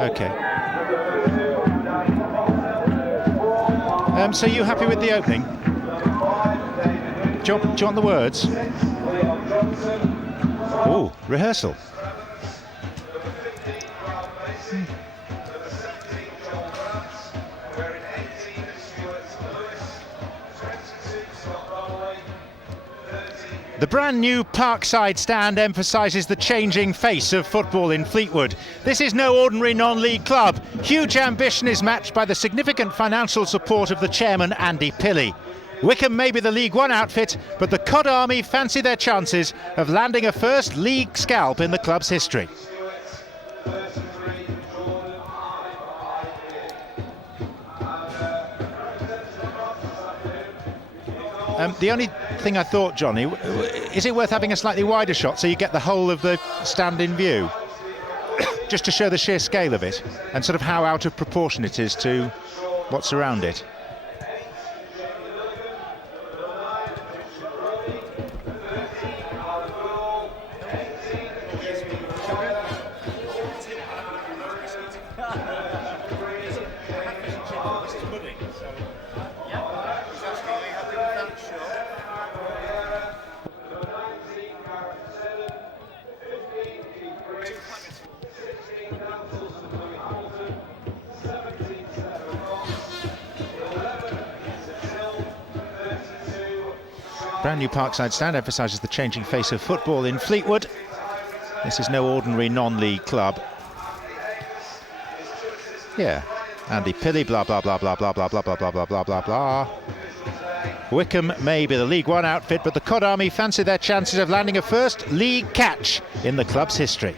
Okay. So you happy with the opening? Do you want the words? Oh, rehearsal. The brand new Parkside stand emphasises the changing face of football in Fleetwood. This is no ordinary non-league club. Huge ambition is matched by the significant financial support of the chairman, Andy Beeley. Wycombe may be the League One outfit, but the Cod Army fancy their chances of landing a first league scalp in the club's history. The only thing I thought, Johnny, is it worth having a slightly wider shot so you get the whole of the stand in view? Just to show the sheer scale of it and sort of how out of proportion it is to what's around it. Brand new Parkside stand emphasises the changing face of football in Fleetwood. This is no ordinary non-league club. Yeah, Andy Beeley, blah blah blah blah blah blah blah blah blah blah blah blah blah. Wycombe may be the League One outfit, but the Cod Army fancy their chances of landing a first league catch in the club's history.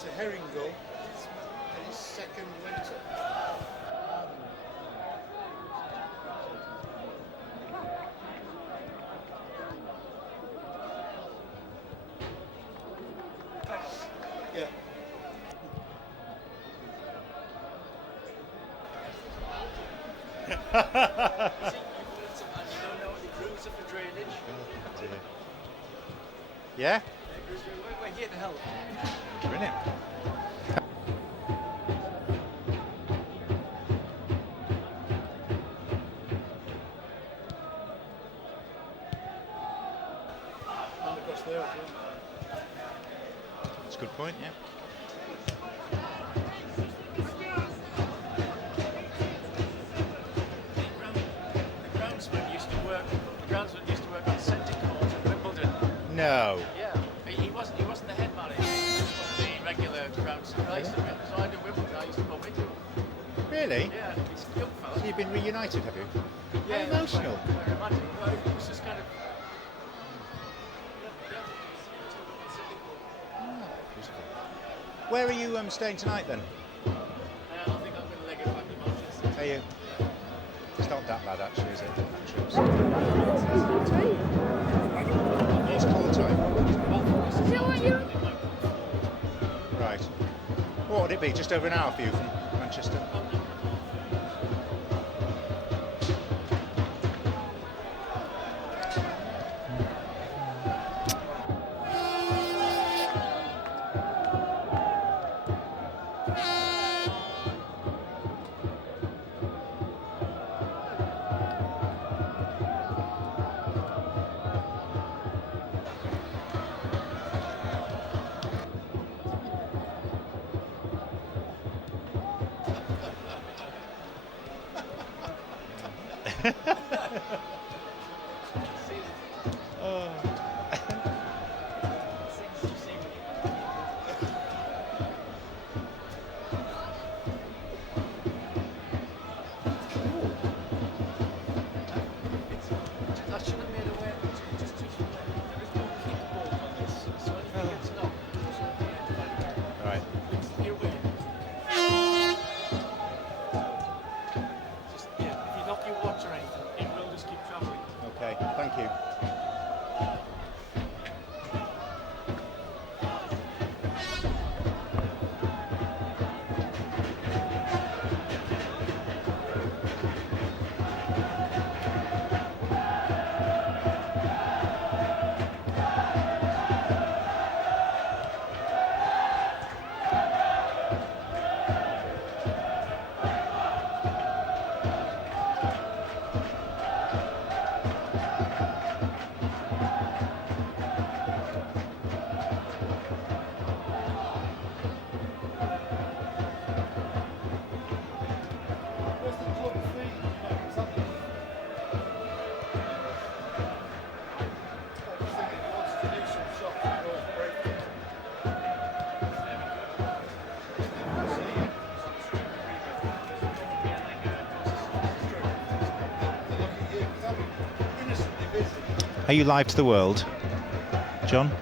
That's a herring goal. In his second winter. Yeah. Yeah? here to help. Brilliant. Across there. That's a good point, yeah. The groundsman used to work on centre court at Wimbledon. No. Yeah, he wasn't the head man. He was the regular groundsman. I used to, so I did Wimbledon. I used to go with him. Really? Yeah, he's a young fella. So you've been reunited, have you? Yeah, How emotional. Very romantic. Well, it was just kind of. Where are you staying tonight then? I don't think I'm going to leg it back to Manchester. Are you? It's not that bad actually, is it? It's call time. Right. What would it be? Just over an hour for you from Manchester? Thank you. Are you live to the world, John?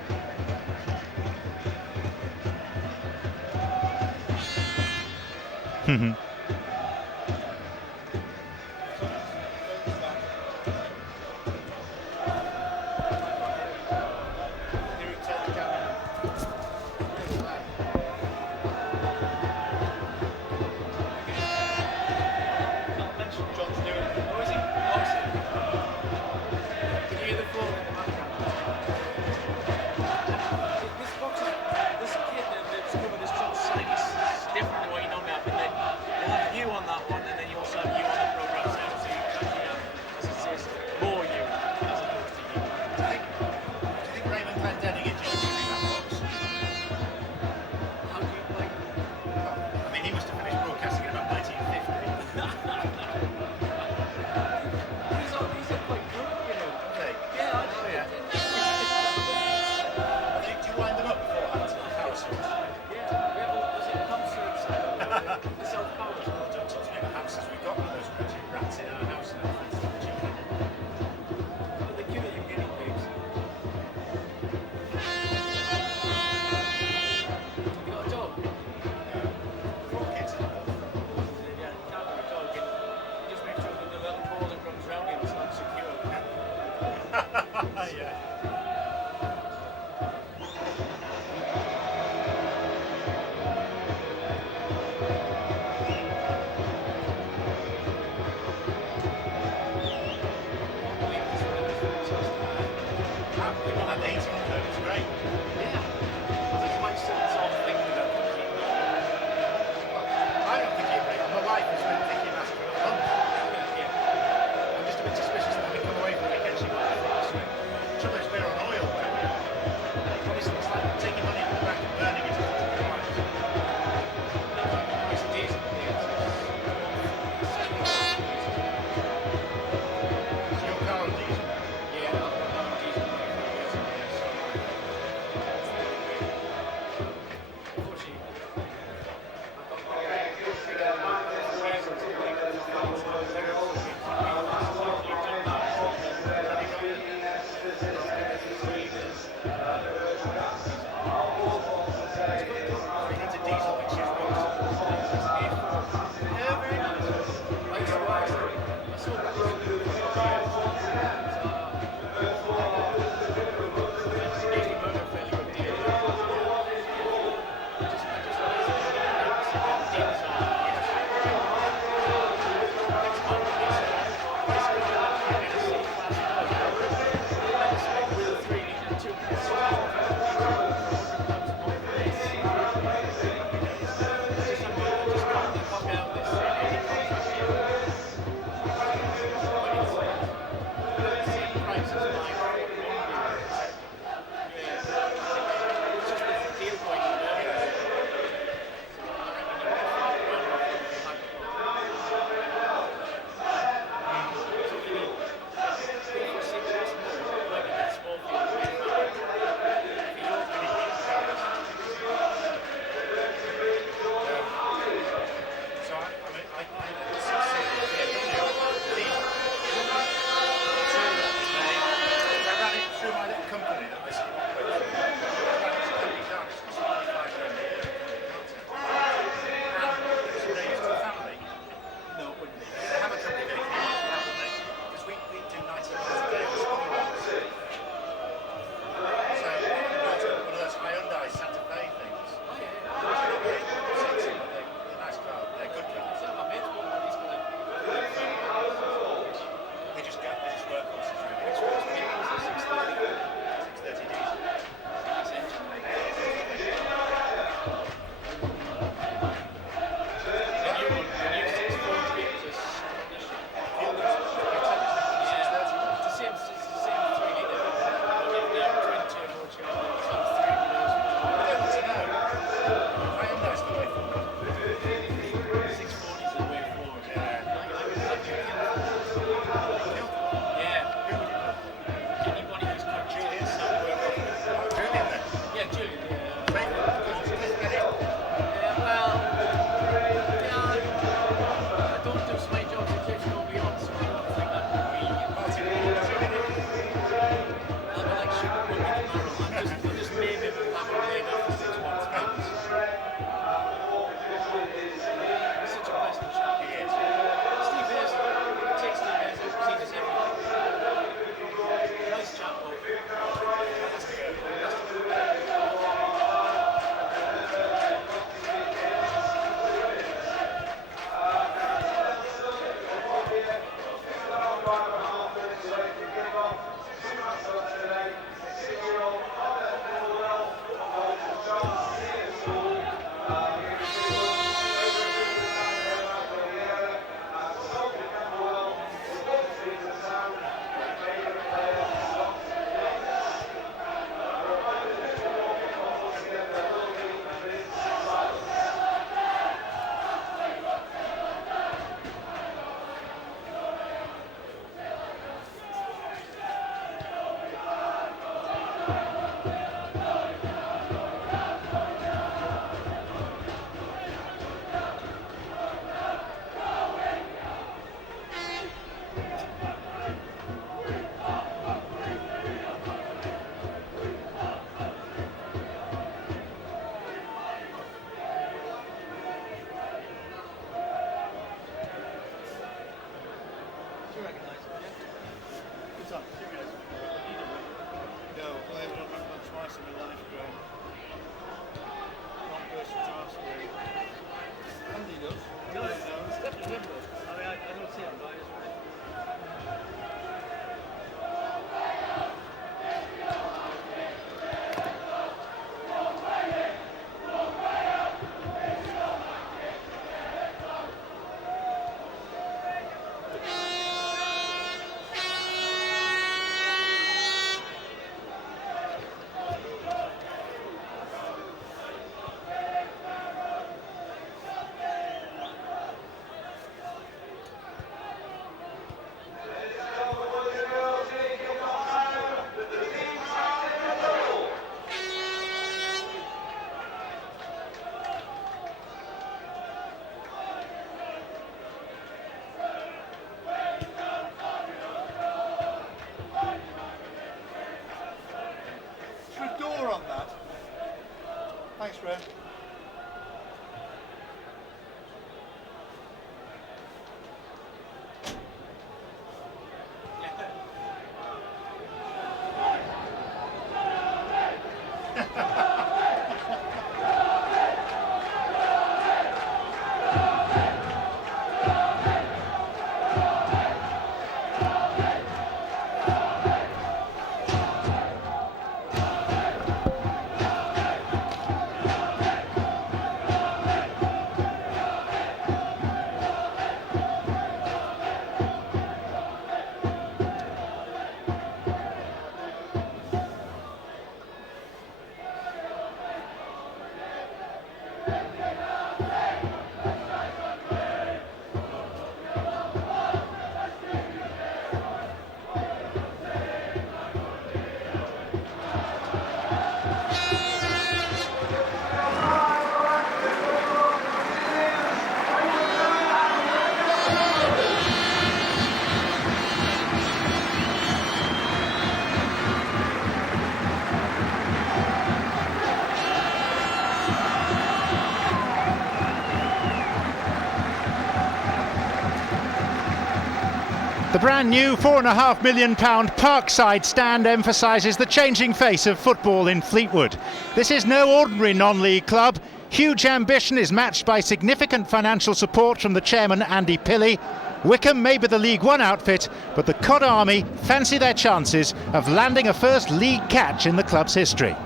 The brand new £4.5 million Parkside stand emphasises the changing face of football in Fleetwood. This is no ordinary non-league club. Huge ambition is matched by significant financial support from the chairman Andy Beeley. Wycombe may be the League One outfit, but the Cod Army fancy their chances of landing a first league catch in the club's history.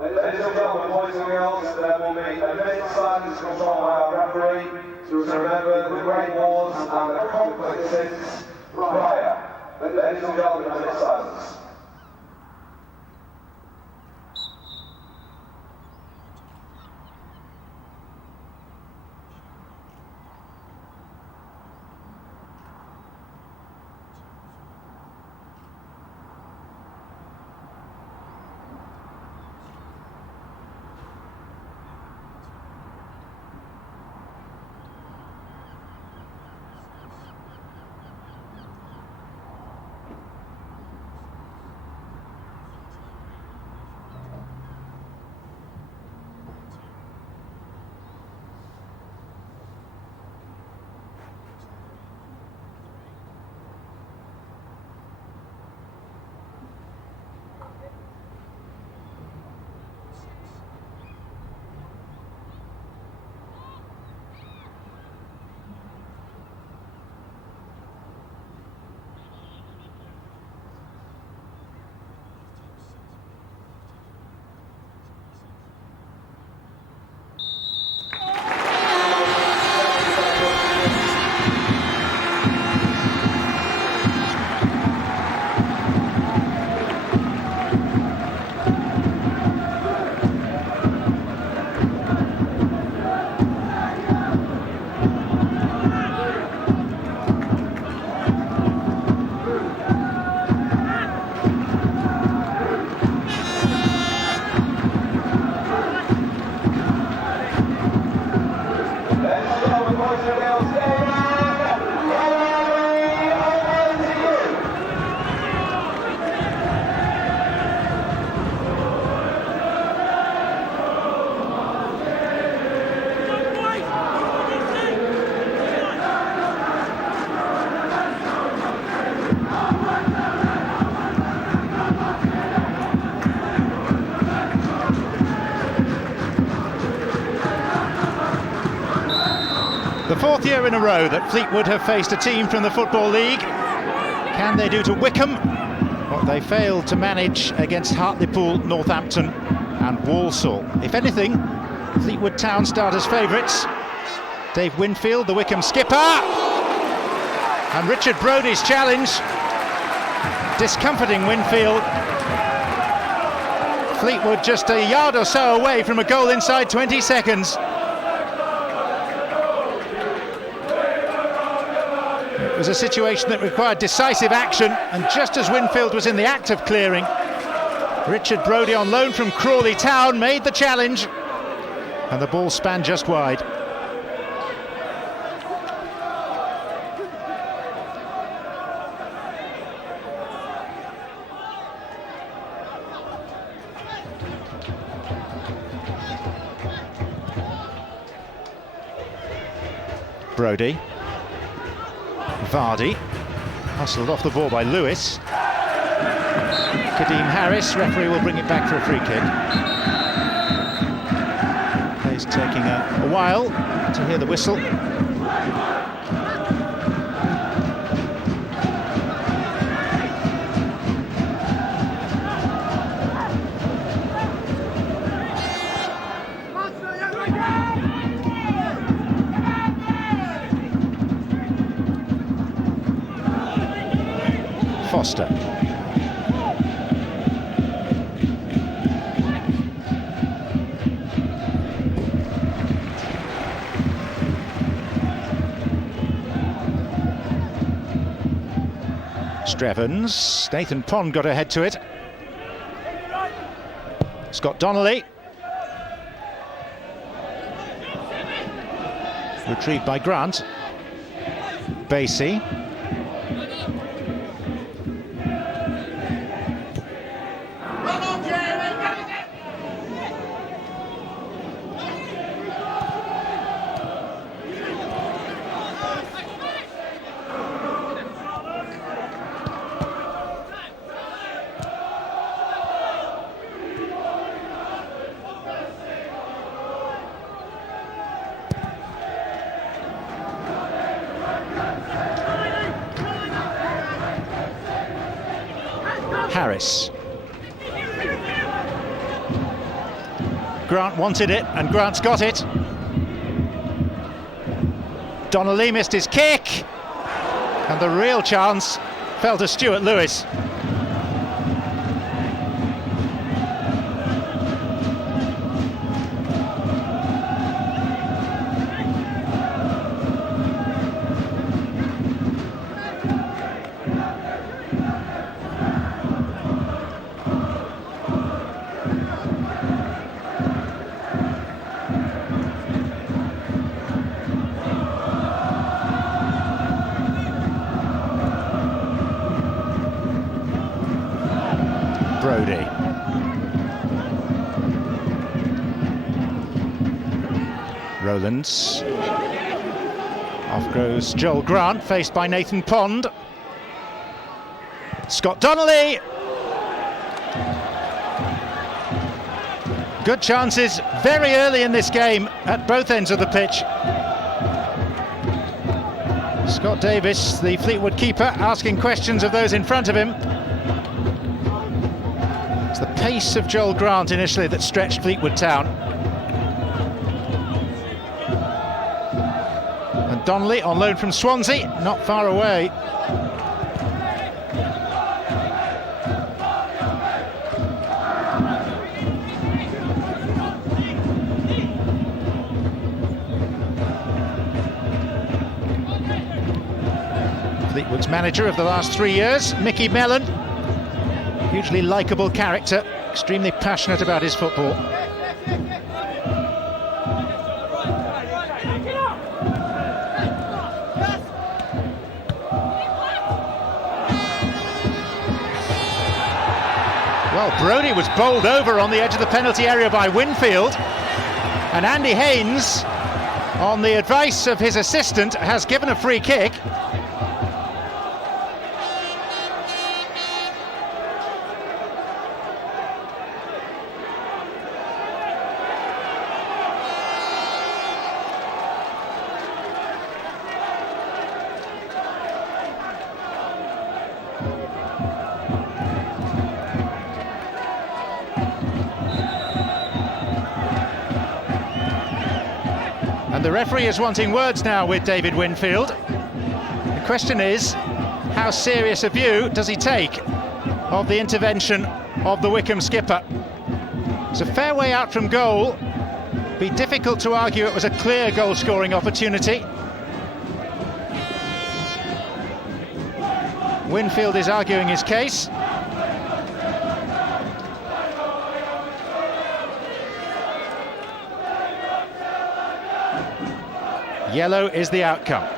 Ladies and gentlemen, boys and girls, there will be a minute silence controlled by our referee to remember the great wars and the conflict since prior. Ladies and gentlemen, a minute silence. The fourth year in a row that Fleetwood have faced a team from the Football League. Can they do to Wycombe what they failed to manage against Hartlepool, Northampton and Walsall? If anything, Fleetwood Town start as favourites. Dave Winfield, the Wycombe skipper, and Richard Brodie's challenge, discomforting Winfield. Fleetwood just a yard or so away from a goal inside 20 seconds. It was a situation that required decisive action, and just as Winfield was in the act of clearing, Richard Brodie, on loan from Crawley Town, made the challenge, and the ball span just wide. Brodie, Vardy, hustled off the ball by Lewis. Kadeem Harris, referee will bring it back for a free kick. It's taking a while to hear the whistle. Foster. Strevens, Nathan Pond got ahead to it. Scott Donnelly. Retrieved by Grant. Basie. Harris. Grant wanted it, and Grant's got it. Donnelly missed his kick, and the real chance fell to Stuart Lewis. Brodie. Rowlands. Off goes Joel Grant, faced by Nathan Pond. Scott Donnelly. Good chances very early in this game at both ends of the pitch. Scott Davies, the Fleetwood keeper, asking questions of those in front of him. The pace of Joel Grant initially that stretched Fleetwood Town. And Donnelly, on loan from Swansea, not far away. Fleetwood's manager of the last 3 years, Mickey Mellon. Hugely likeable character, extremely passionate about his football. Well, Brodie was bowled over on the edge of the penalty area by Winfield, and Andy Haynes, on the advice of his assistant, has given a free kick. And the referee is wanting words now with David Winfield. The question is, how serious a view does he take of the intervention of the Wycombe skipper? It's a fair way out from goal. Be difficult to argue it was a clear goal-scoring opportunity. Winfield is arguing his case. Yellow is the outcome.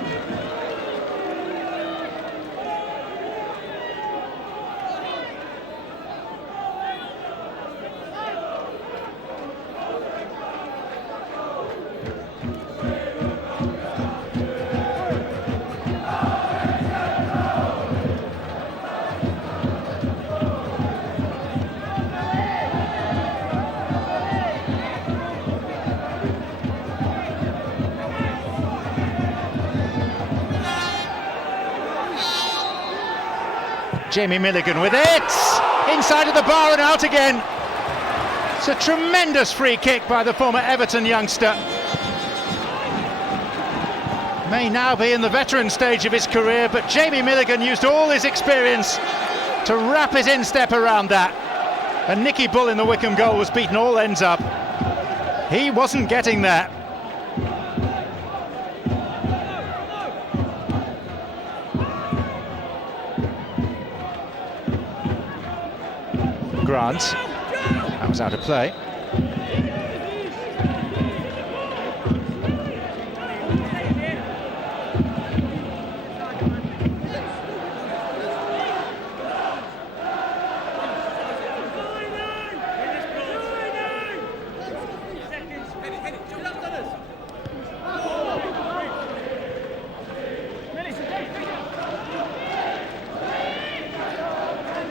Jamie Milligan with it! Inside of the bar and out again. It's a tremendous free kick by the former Everton youngster. May now be in the veteran stage of his career, but Jamie Milligan used all his experience to wrap his instep around that. And Nicky Bull in the Wycombe goal was beaten all ends up. He wasn't getting there. Grant, that was out of play.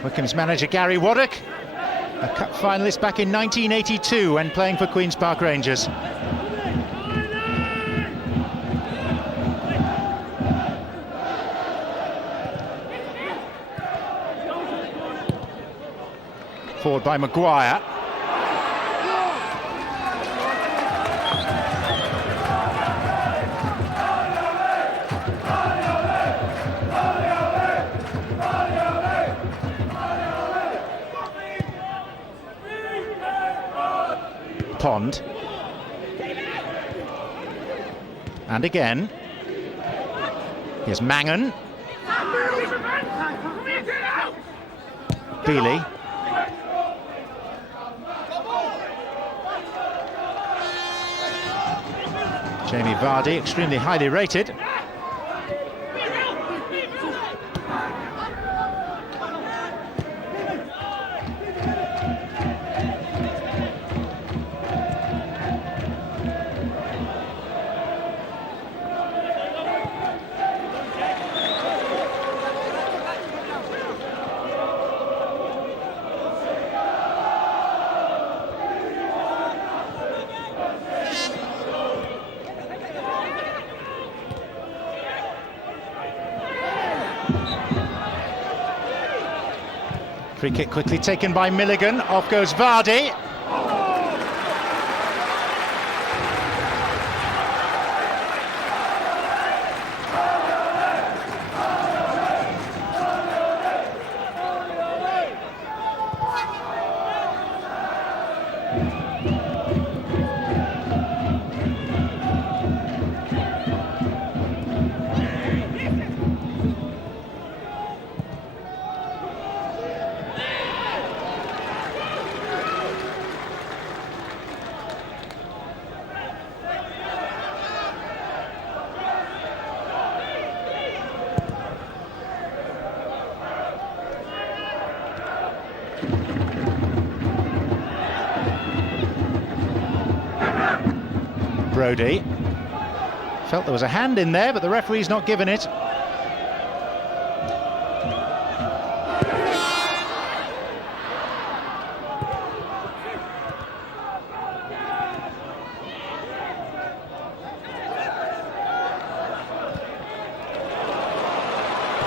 Wycombe's manager Gary Waddock, a cup finalist back in 1982 when playing for Queen's Park Rangers. Forward by McGuire. Pond. And again. Here's Mangan. Beeley. Jamie Vardy, extremely highly rated. Free kick quickly taken by Milligan, off goes Vardy. Brodie. Felt there was a hand in there, but the referee's not given it.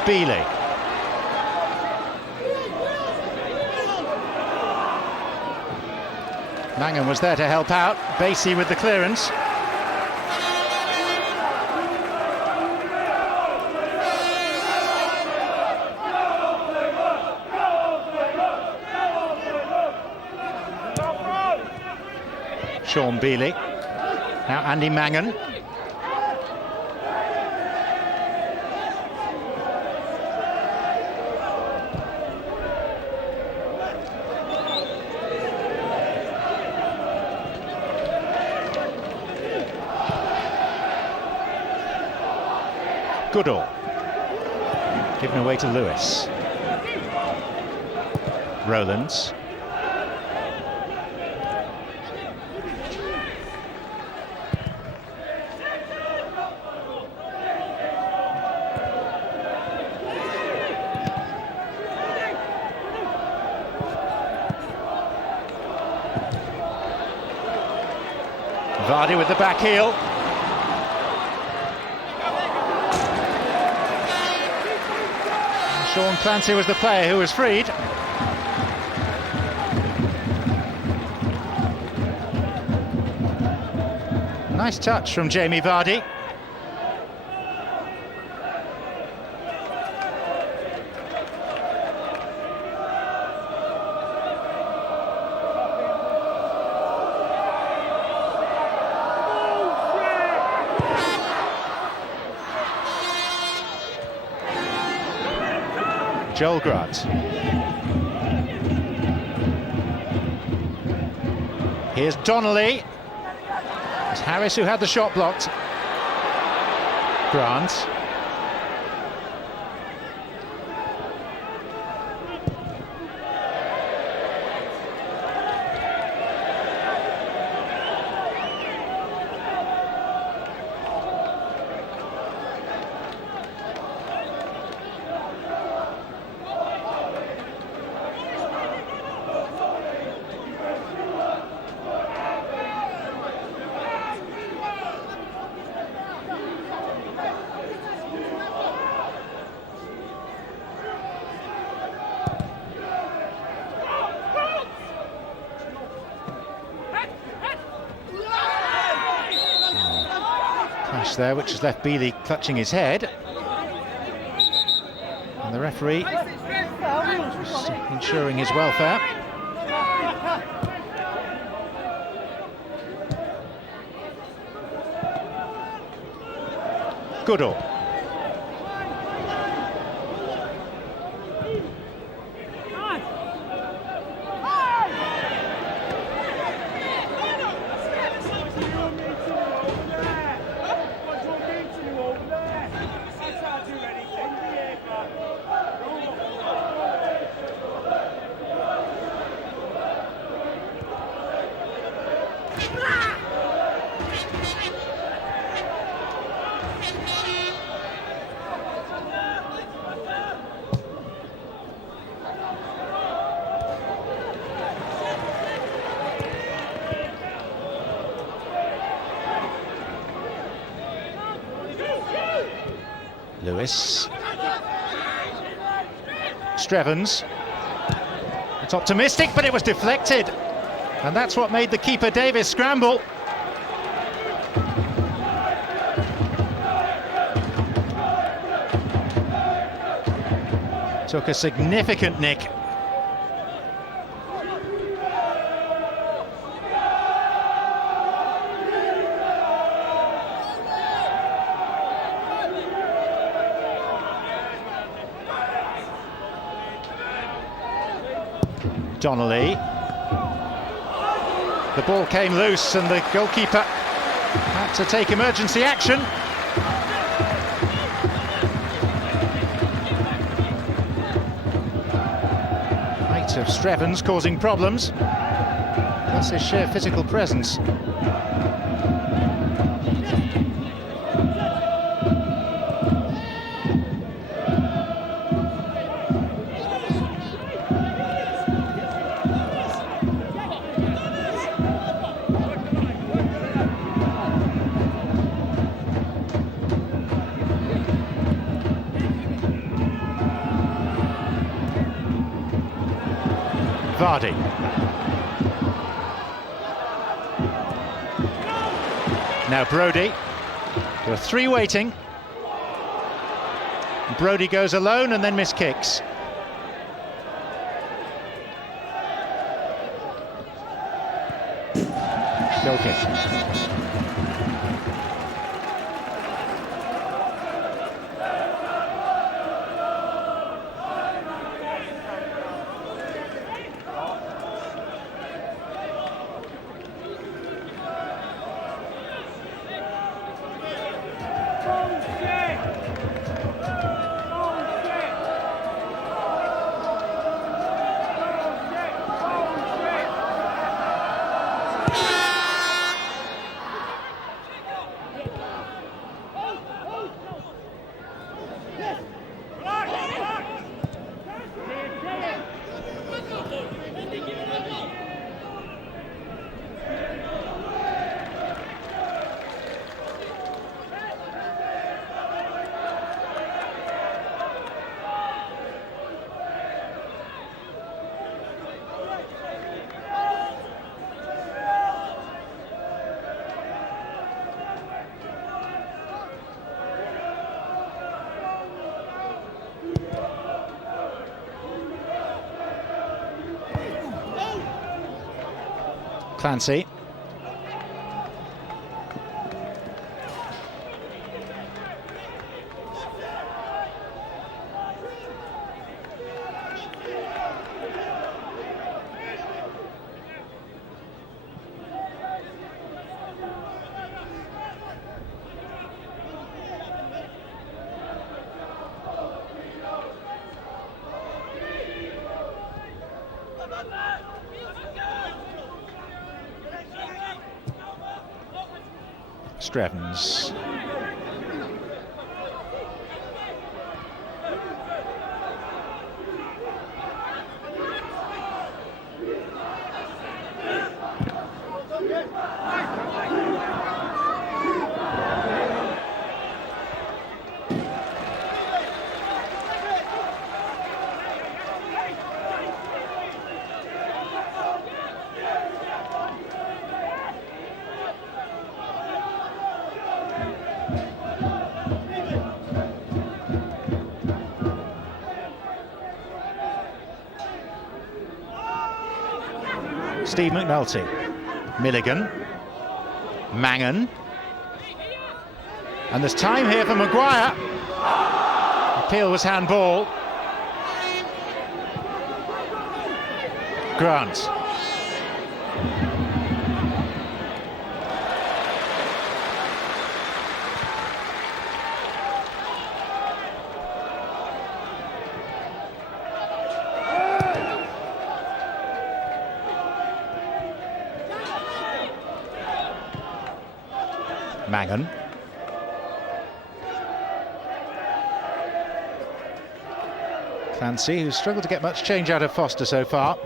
Beeley. Mangan was there to help out. Basie with the clearance. Shaun Beeley. Now Andy Mangan. Goodall. Given away to Lewis. Rowlands. Vardy with the back heel. Shaun Clancy was the player who was freed. Nice touch from Jamie Vardy. Joel Grant. Here's Donnelly. It's Harris who had the shot blocked. Grant. There, which has left Beeley clutching his head, and the referee just ensuring his welfare. Goodall. Lewis. Strevens. It's optimistic, but it was deflected. And that's what made the keeper Davies scramble. Took a significant nick. Donnelly. The ball came loose and the goalkeeper had to take emergency action. Height of Strevens causing problems, plus his sheer physical presence. Vardy. Now Brodie. There are three waiting. Brodie goes alone and then miskicks. goal kick. Clancy. Strevens. Steve McNulty, Milligan, Mangan, and there's time here for McGuire. Appeal was handball. Grant. Mangan. Clancy, who's struggled to get much change out of Foster so far.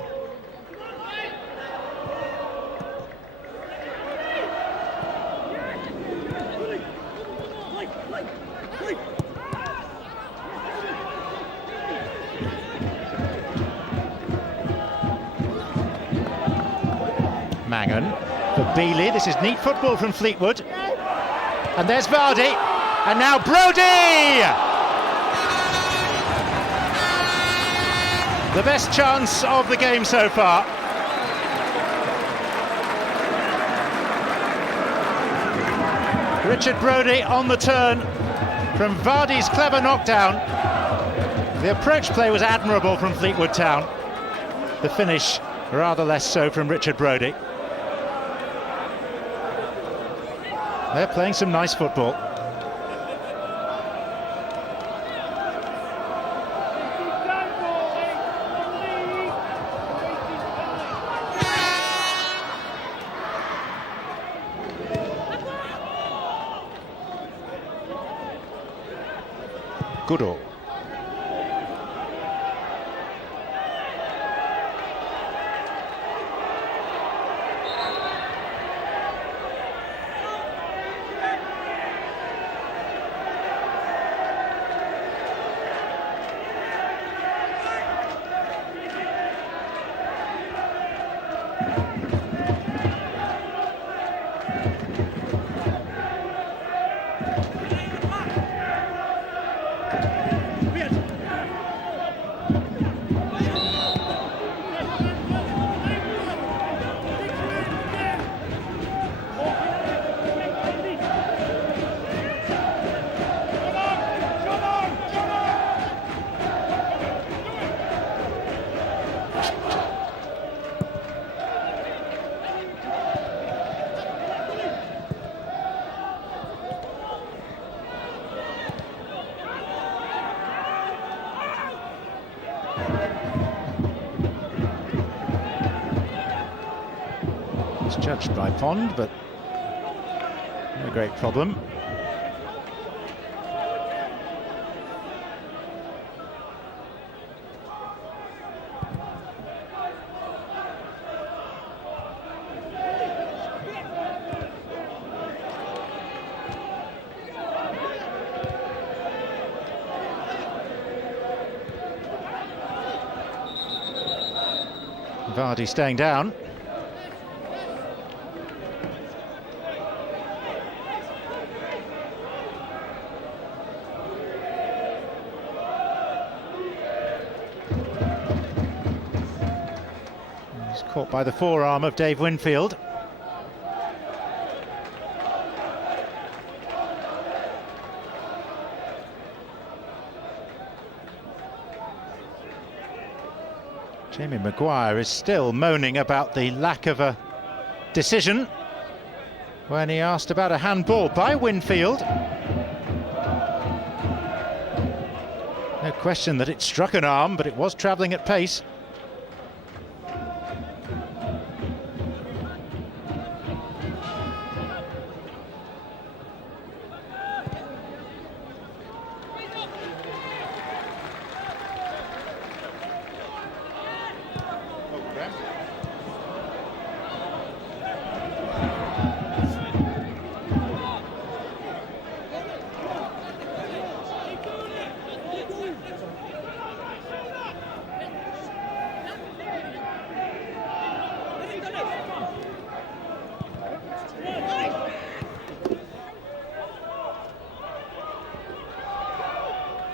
Mangan for Beeley. This is neat football from Fleetwood. And there's Vardy, and now Brodie! The best chance of the game so far. Richard Brodie on the turn from Vardy's clever knockdown. The approach play was admirable from Fleetwood Town. The finish rather less so from Richard Brodie. They're playing some nice football. Goodall. Judged by Pond, but no great problem. Vardy staying down. He's caught by the forearm of Dave Winfield. Jamie McGuire is still moaning about the lack of a decision when he asked about a handball by Winfield. No question that it struck an arm, but it was travelling at pace.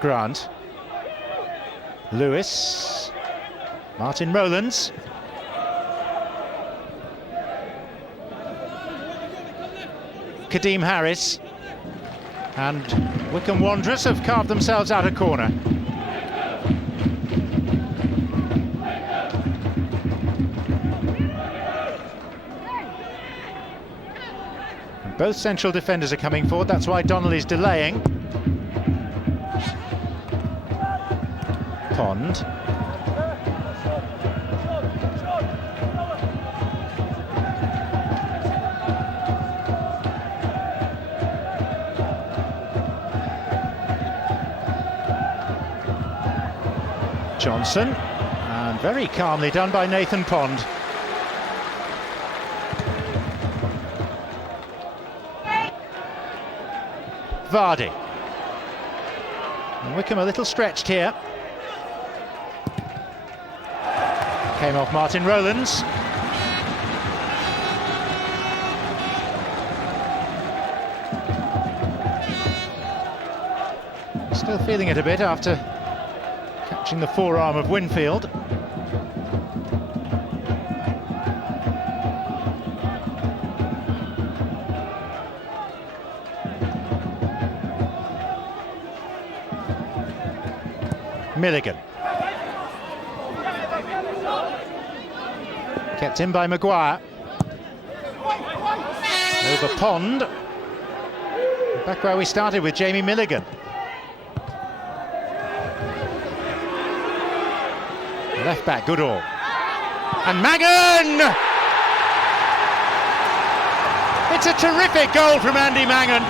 Grant, Lewis, Martin Rowlands, Kadeem Harris, and Wycombe Wanderers have carved themselves out a corner. And both central defenders are coming forward, that's why Donnelly's delaying. Pond. Johnson, and very calmly done by Nathan Pond. Vardy. And Wycombe a little stretched here. Came off Martin Rowlands. Still feeling it a bit after catching the forearm of Winfield. Milligan. Kept in by McGuire. Over Pond. Back where we started with Jamie Milligan. Left back Goodall. And Mangan! It's a terrific goal from Andy Mangan.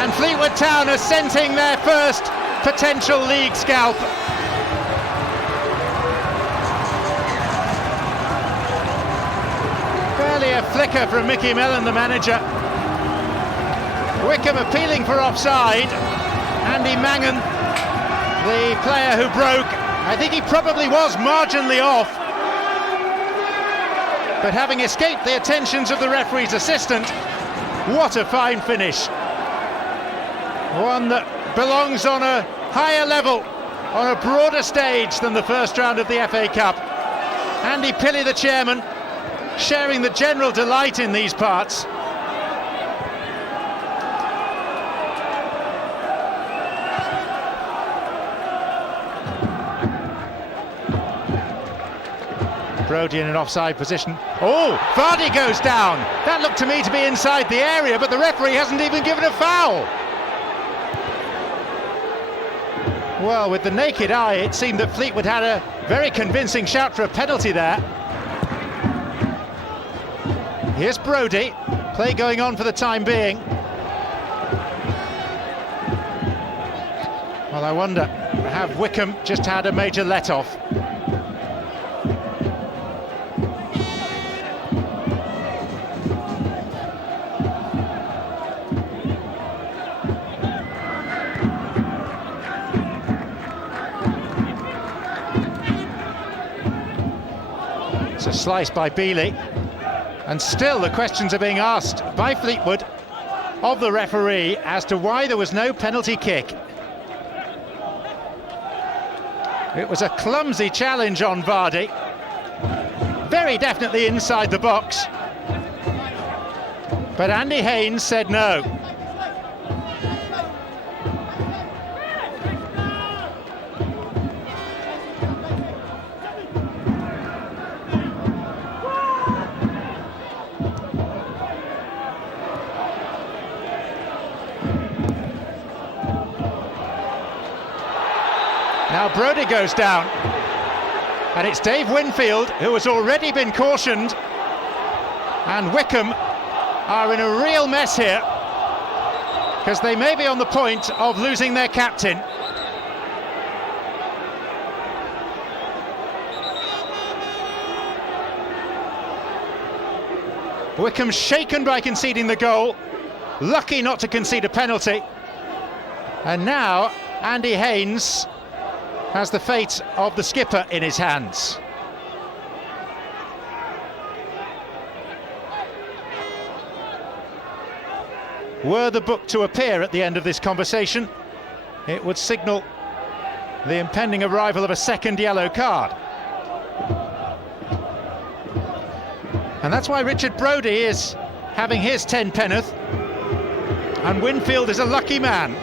And Fleetwood Town are scenting their first potential league scalp. Barely a flicker from Mickey Mellon, the manager. Wycombe appealing for offside. Andy Mangan, the player who broke, I think he probably was marginally off, but having escaped the attentions of the referee's assistant, what a fine finish. One that belongs on a higher level, on a broader stage than the first round of the FA Cup. Andy Pilley, the chairman, sharing the general delight in these parts. Brodie in an offside position. Oh, Vardy goes down. That looked to me to be inside the area, but the referee hasn't even given a foul. Well, with the naked eye, it seemed that Fleetwood had a very convincing shout for a penalty there. Here's Brodie, play going on for the time being. Well, I wonder, have Wycombe just had a major let-off? It's a slice by Beeley, and still the questions are being asked by Fleetwood of the referee as to why there was no penalty kick. It was a clumsy challenge on Vardy, very definitely inside the box, but Andy Haynes said no. Now Brodie goes down, and it's Dave Winfield who has already been cautioned, and Wycombe are in a real mess here because they may be on the point of losing their captain. Wycombe shaken by conceding the goal, lucky not to concede a penalty, and now Andy Haynes has the fate of the skipper in his hands. Were the book to appear at the end of this conversation, it would signal the impending arrival of a second yellow card. And that's why Richard Brodie is having his 10 penneth, and Winfield is a lucky man.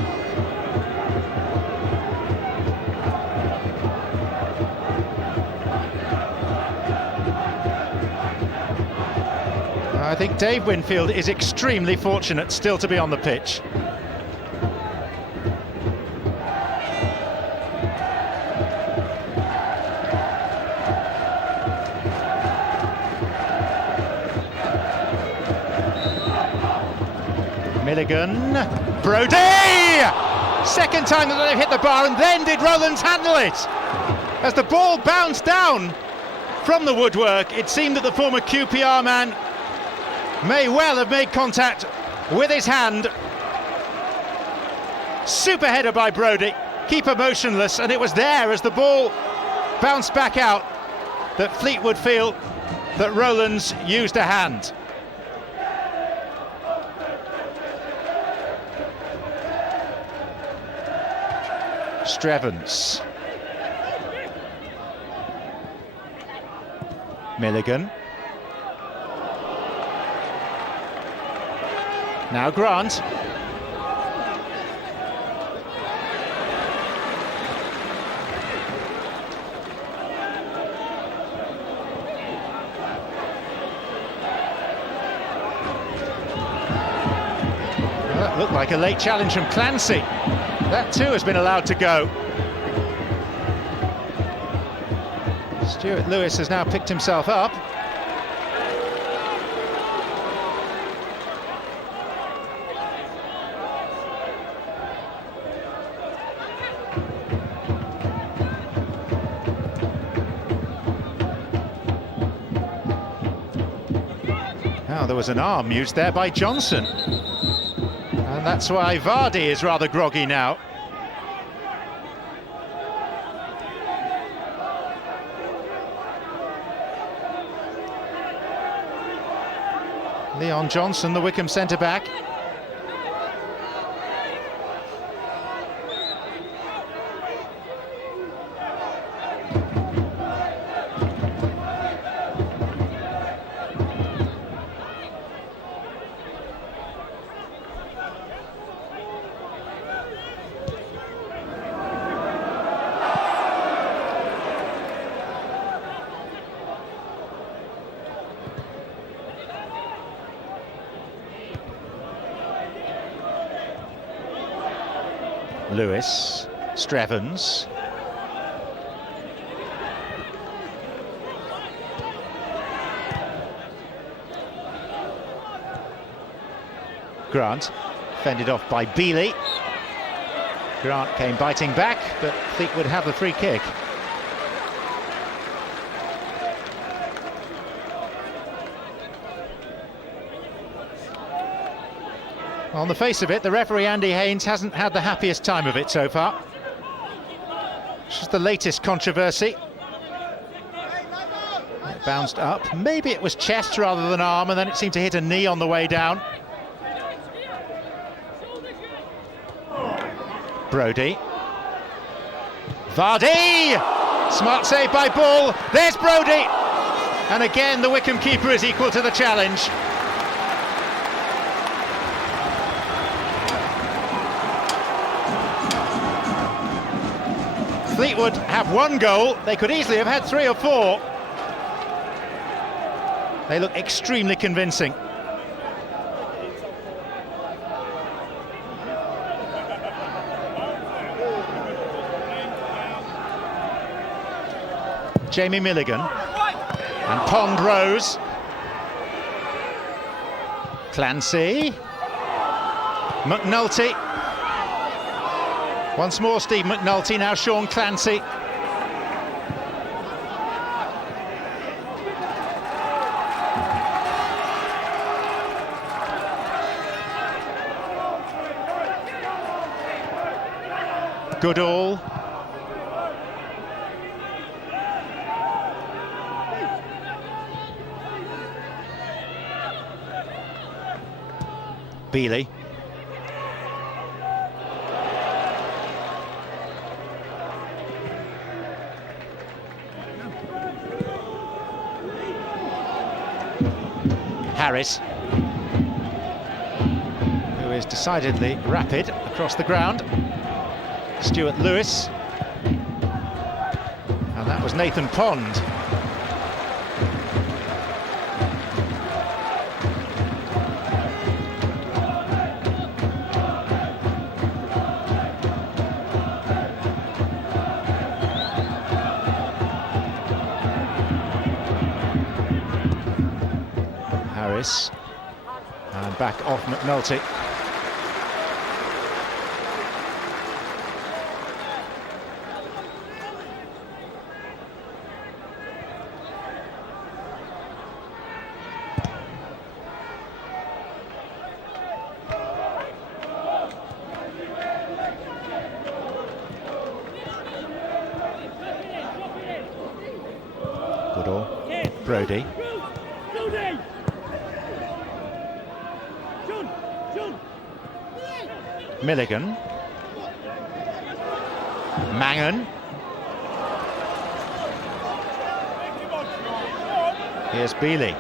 I think Dave Winfield is extremely fortunate still to be on the pitch. Milligan, Brodie! Second time that they've hit the bar, and then did Rowlands handle it? As the ball bounced down from the woodwork, it seemed that the former QPR man may well have made contact with his hand. Super header by Brodie, keeper motionless, and it was there as the ball bounced back out that Fleetwood feel that Rowlands used a hand. Strevens. Milligan. Now Grant. Well, that looked like a late challenge from Clancy. That too has been allowed to go. Stuart Lewis has now picked himself up. Now there was an arm used there by Johnson, and that's why Vardy is rather groggy now. Leon Johnson, the Wycombe centre-back. Lewis, Strevens. Grant, fended off by Beeley. Grant came biting back, but Fleetwood have the free kick. On the face of it, the referee Andy Haynes hasn't had the happiest time of it so far. This is the latest controversy. It bounced up. Maybe it was chest rather than arm, and then it seemed to hit a knee on the way down. Brodie. Vardy! Smart save by Ball. There's Brodie! And again, the Wycombe keeper is equal to the challenge. Fleetwood have one goal. They could easily have had 3 or 4. They look extremely convincing. Jamie Milligan and Pond Rose. Clancy. McNulty. Once more Steve McNulty, now Shaun Clancy. Goodall. Beeley. Harris, who is decidedly rapid across the ground. Stuart Lewis, and that was Nathan Pond. Harris, and back off McNulty. Goodall, Brodie. Milligan. Mangan. Here's Beeley.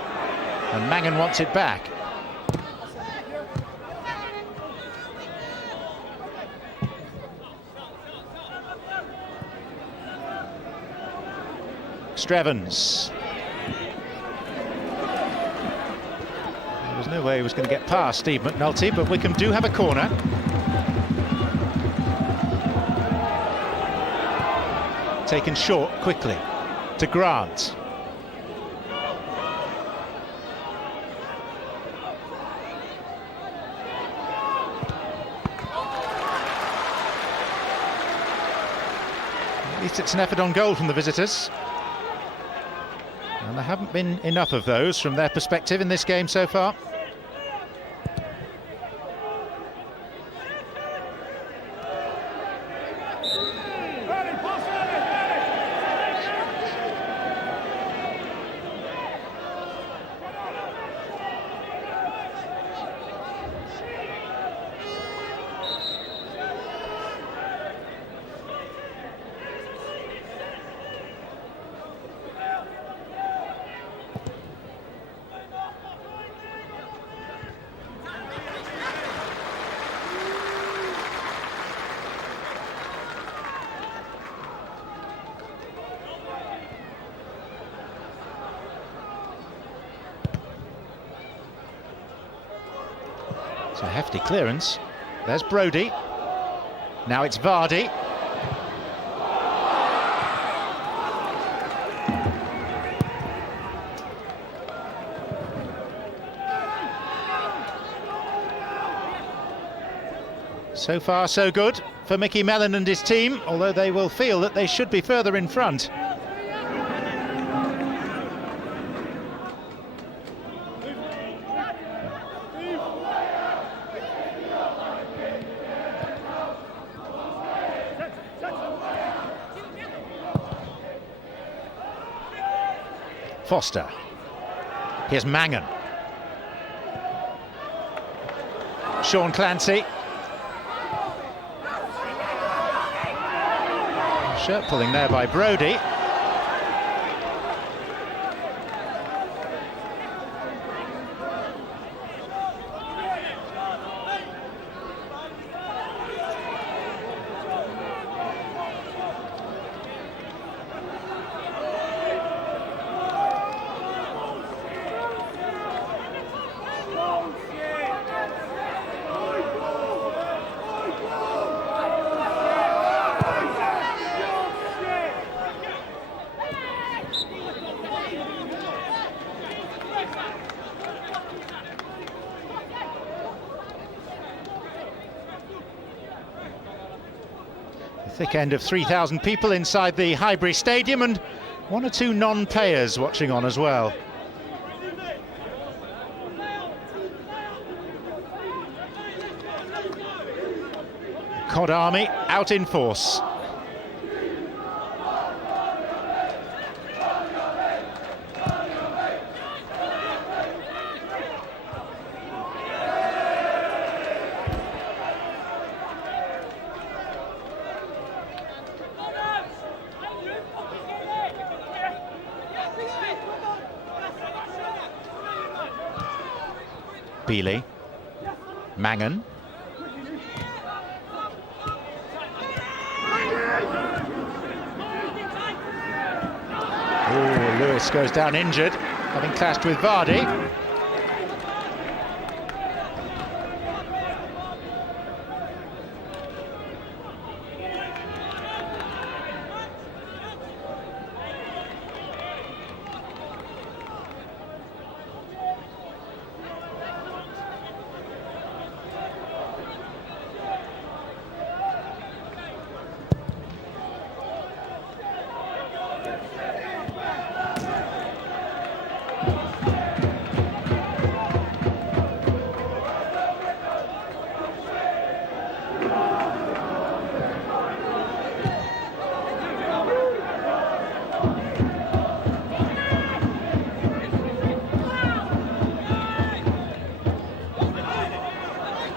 And Mangan wants it back. Strevens. There was no way he was going to get past Steve McNulty, but Wycombe do have a corner. Taken short quickly to Grant. At least it's an effort on goal from the visitors. And there haven't been enough of those from their perspective in this game so far. It's a hefty clearance. There's Brodie. Now it's Vardy. So far, so good for Mickey Mellon and his team, although they will feel that they should be further in front. Foster. Here's Mangan. Shaun Clancy. Shirt pulling there by Brodie. Thick end of 3,000 people inside the Highbury Stadium, and one or two non-payers watching on as well. Cod Army out in force. Beeley, Mangan. Oh, Lewis goes down injured, having clashed with Vardy.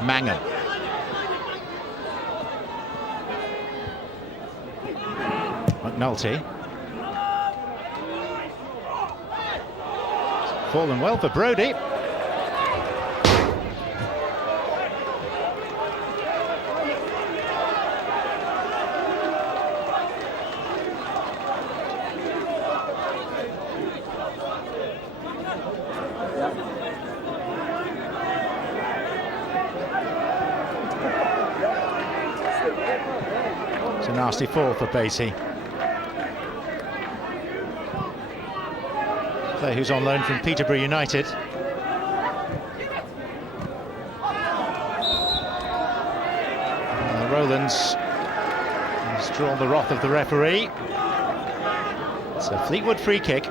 Mangan. McNulty. Fallen well for Brodie. It's a nasty fall for Beatty. Player who's on loan from Peterborough United. Rowlands has drawn the wrath of the referee. It's a Fleetwood free kick.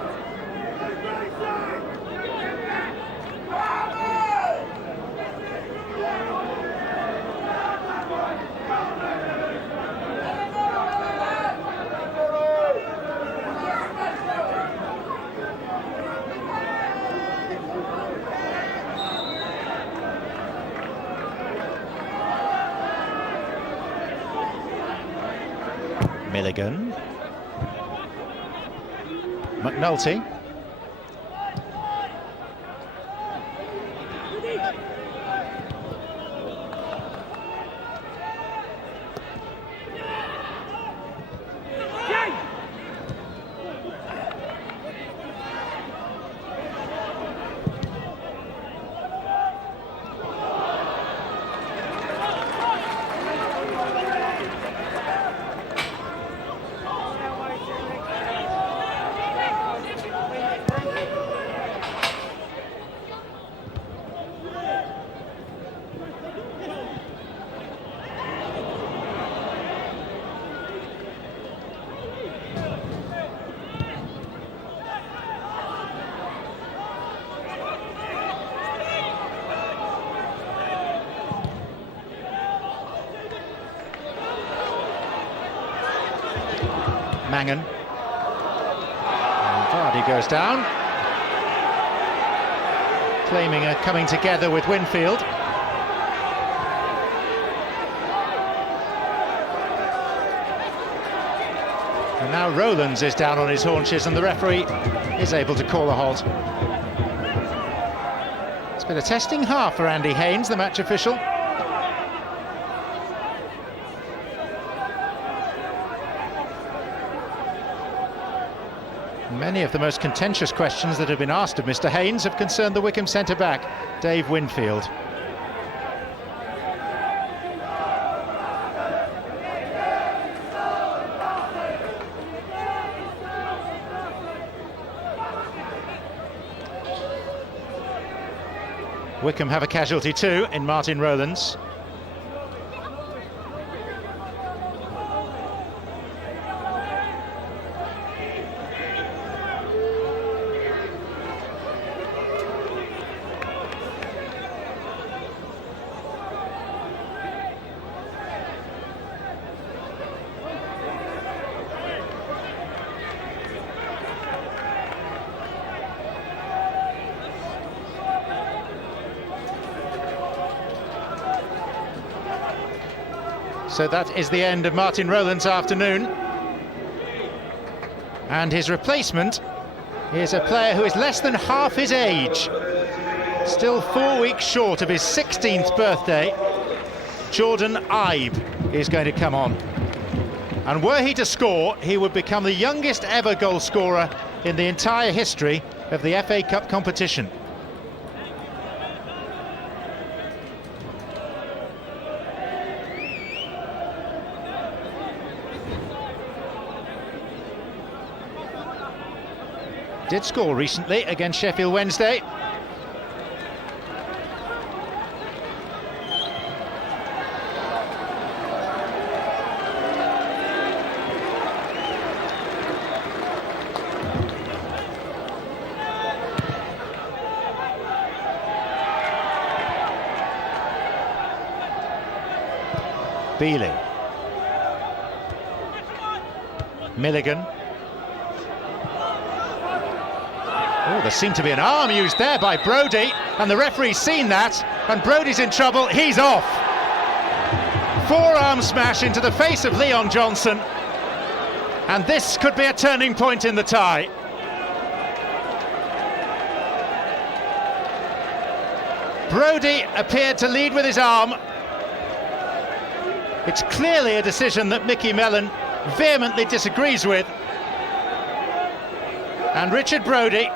Milligan. McNulty. Mangan. And Vardy goes down, claiming a coming together with Winfield. And now Rowlands is down on his haunches and the referee is able to call a halt. It's been a testing half for Andy Haynes, the match official. Many of the most contentious questions that have been asked of Mr. Haynes have concerned the Wycombe centre-back, Dave Winfield. Wycombe have a casualty too in Martin Rowlands. So that is the end of Martin Rowlands' afternoon. And his replacement is a player who is less than half his age. Still 4 weeks short of his 16th birthday. Jordan Ibe is going to come on. And were he to score, he would become the youngest ever goal scorer in the entire history of the FA Cup competition. Did score recently against Sheffield Wednesday. Beeley. Milligan. Oh, there seemed to be an arm used there by Brodie, and the referee's seen that, and Brodie's in trouble. He's off. Forearm smash into the face of Leon Johnson, and this could be a turning point in the tie. Brodie appeared to lead with his arm. It's clearly a decision that Mickey Mellon vehemently disagrees with. And Richard Brodie,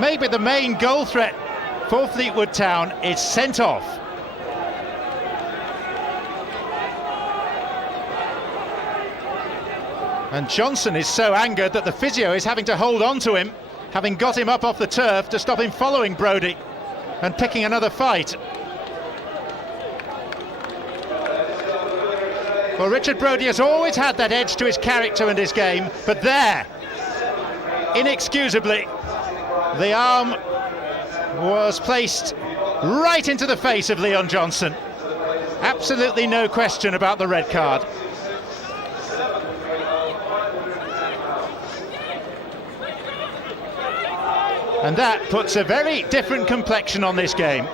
maybe the main goal threat for Fleetwood Town, is sent off. And Johnson is so angered that the physio is having to hold on to him, having got him up off the turf to stop him following Brodie and picking another fight. Well, Richard Brodie has always had that edge to his character and his game, but there, inexcusably, the arm was placed right into the face of Leon Johnson. Absolutely no question about the red card. And that puts a very different complexion on this game.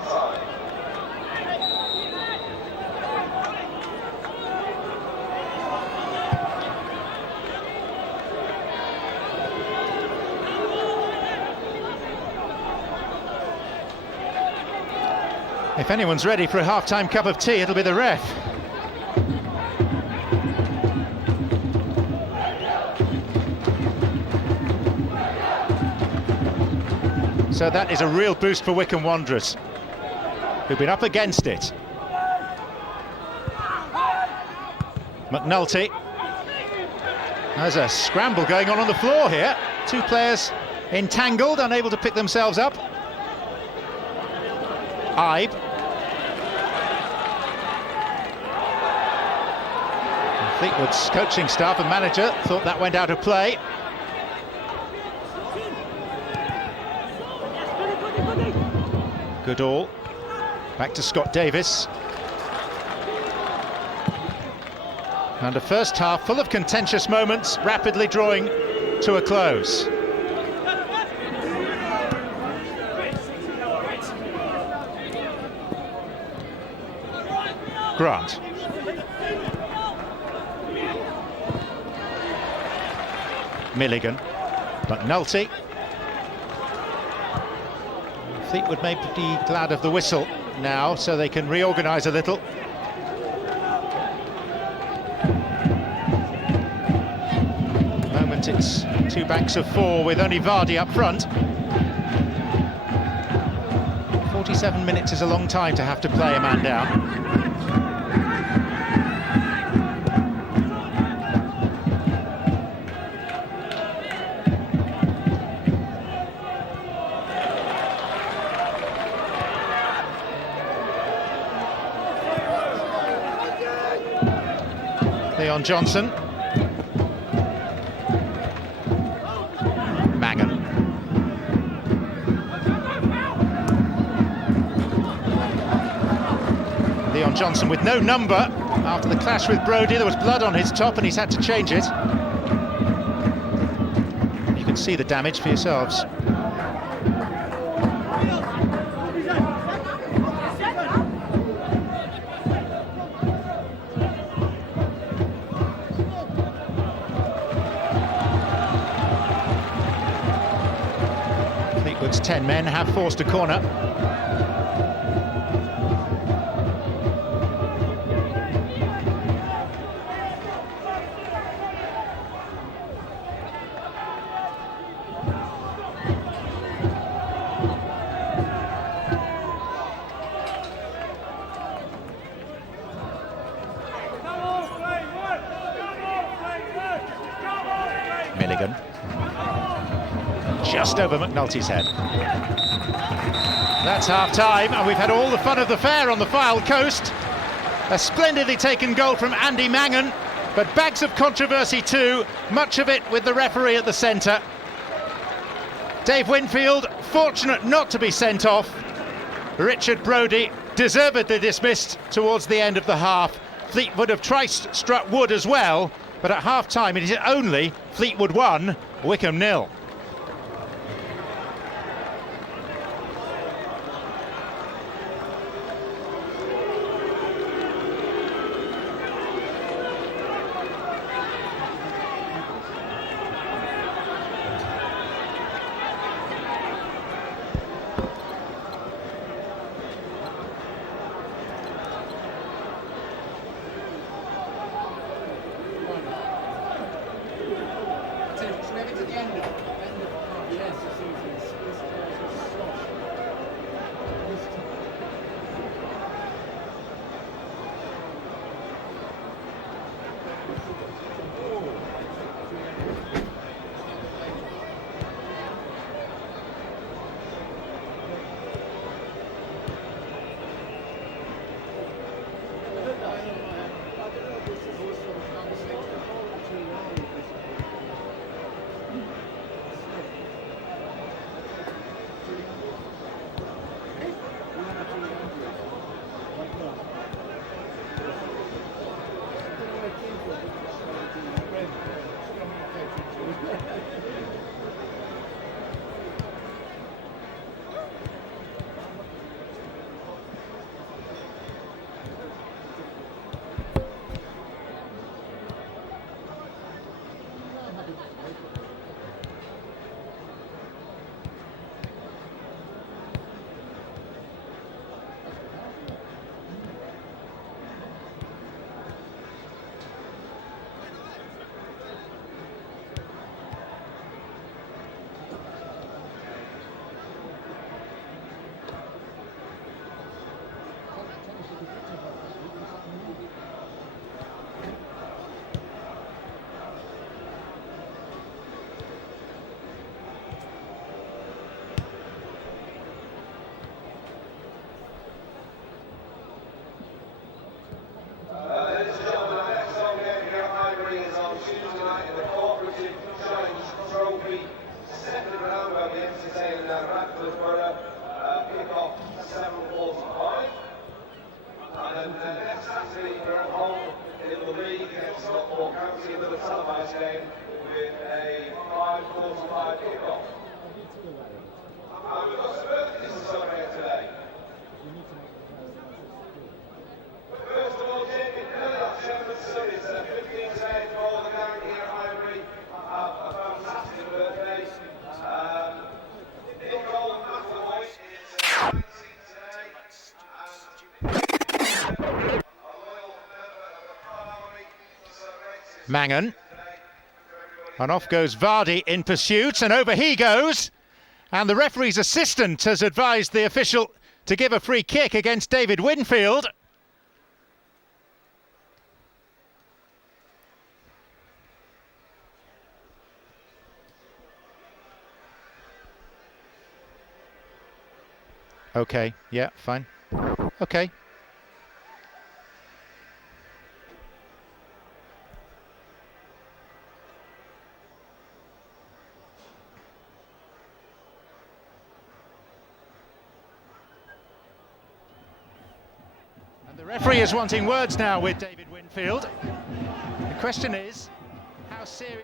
If anyone's ready for a half-time cup of tea, it'll be the ref. So that is a real boost for Wycombe Wanderers, who've been up against it. McNulty. There's a scramble going on the floor here. Two players entangled, unable to pick themselves up. Ibe. Fleetwood's coaching staff and manager thought that went out of play. Goodall. Back to Scott Davies. And a first half full of contentious moments, rapidly drawing to a close. Grant. Milligan. McNulty. Fleetwood may be glad of the whistle now, so they can reorganise a little. At the moment it's two banks of four with only Vardy up front. 47 minutes is a long time to have to play a man down. Johnson. Mangan. Johnson with no number after the clash with Brodie. There was blood on his top and he's had to change it. You can see the damage for yourselves. Fleetwood's 10 men have forced a corner. Milligan. Just over McNulty's head. That's half-time, and we've had all the fun of the fair on the Fylde coast. A splendidly taken goal from Andy Mangan, but bags of controversy too, much of it with the referee at the centre. Dave Winfield, fortunate not to be sent off. Richard Brodie, deservedly dismissed towards the end of the half. Fleetwood have twice struck wood as well, but at half-time it is only Fleetwood 1, Wycombe 0. in the league against Stockport County in the televised game with a 5:45 kick-off. And we've got some birthdays to celebrate today. First of all, Jamie Beeley of Shepherd's Surrey, 15 today for all the gang here at Highbury. A fantastic birthday. Nicole McNulty is 19 today, and a loyal member of the Crown Army celebrates his Mangan. today. And off goes Vardy in pursuit, and over he goes. And the referee's assistant has advised the official to give a free kick against David Winfield. Okay, yeah, fine. Okay. And the referee is wanting words now with David Winfield. The question is, how serious...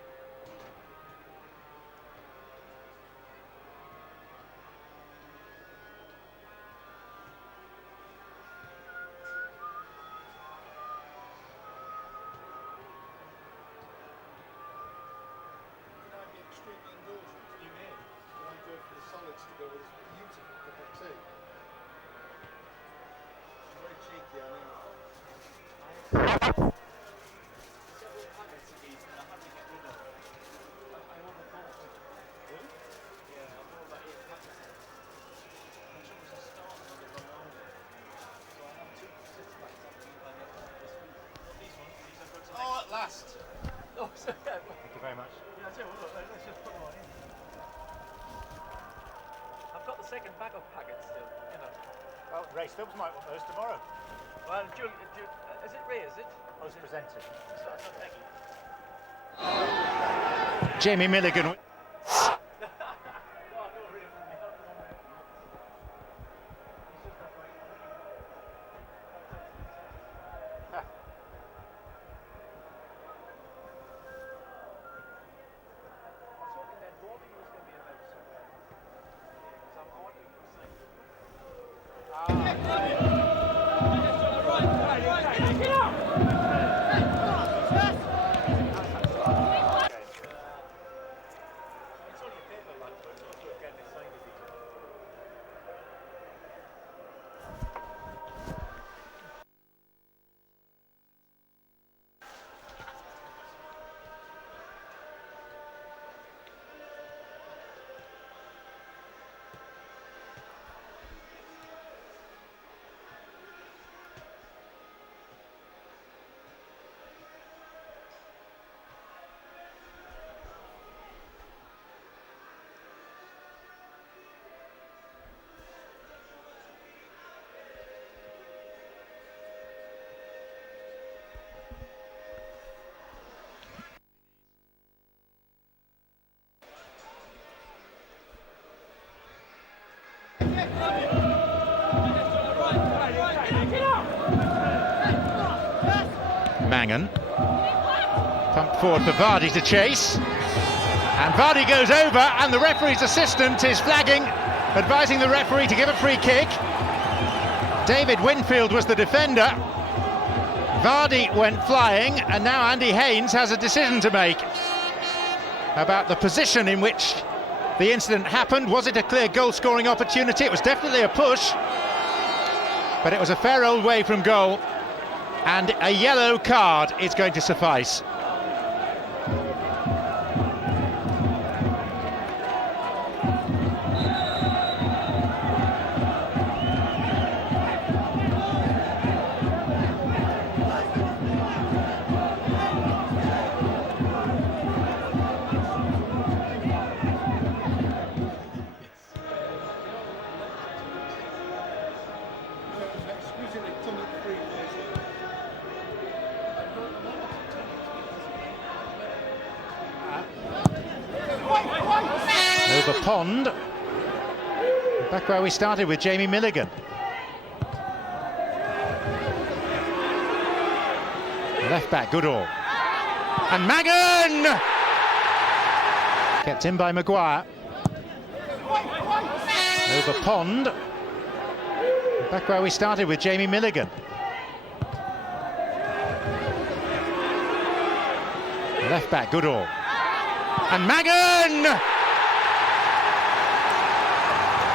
Oh, at last. Oh, so, yeah. Thank you very much. Yeah, I tell you what, look, let's just put them on in. I've got the second backup packet still, you know. Well, Ray Stubbs might want those tomorrow. Well, is it Ray, is it? I was presented. So, thank you. Jamie Milligan. Mangan. Pumped forward for Vardy to chase. And Vardy goes over, and the referee's assistant is flagging, advising the referee to give a free kick. David Winfield was the defender. Vardy went flying, and now Andy Haynes has a decision to make about the position in which the incident happened. Was it a clear goal-scoring opportunity? It was definitely a push, but it was a fair old way from goal, and a yellow card is going to suffice. Over pond, back where we started with Jamie Milligan. Left back, Goodall. And Mangan! Kept in by McGuire. Over Pond. Back where we started with Jamie Milligan. Left back, Goodall. And Mangan!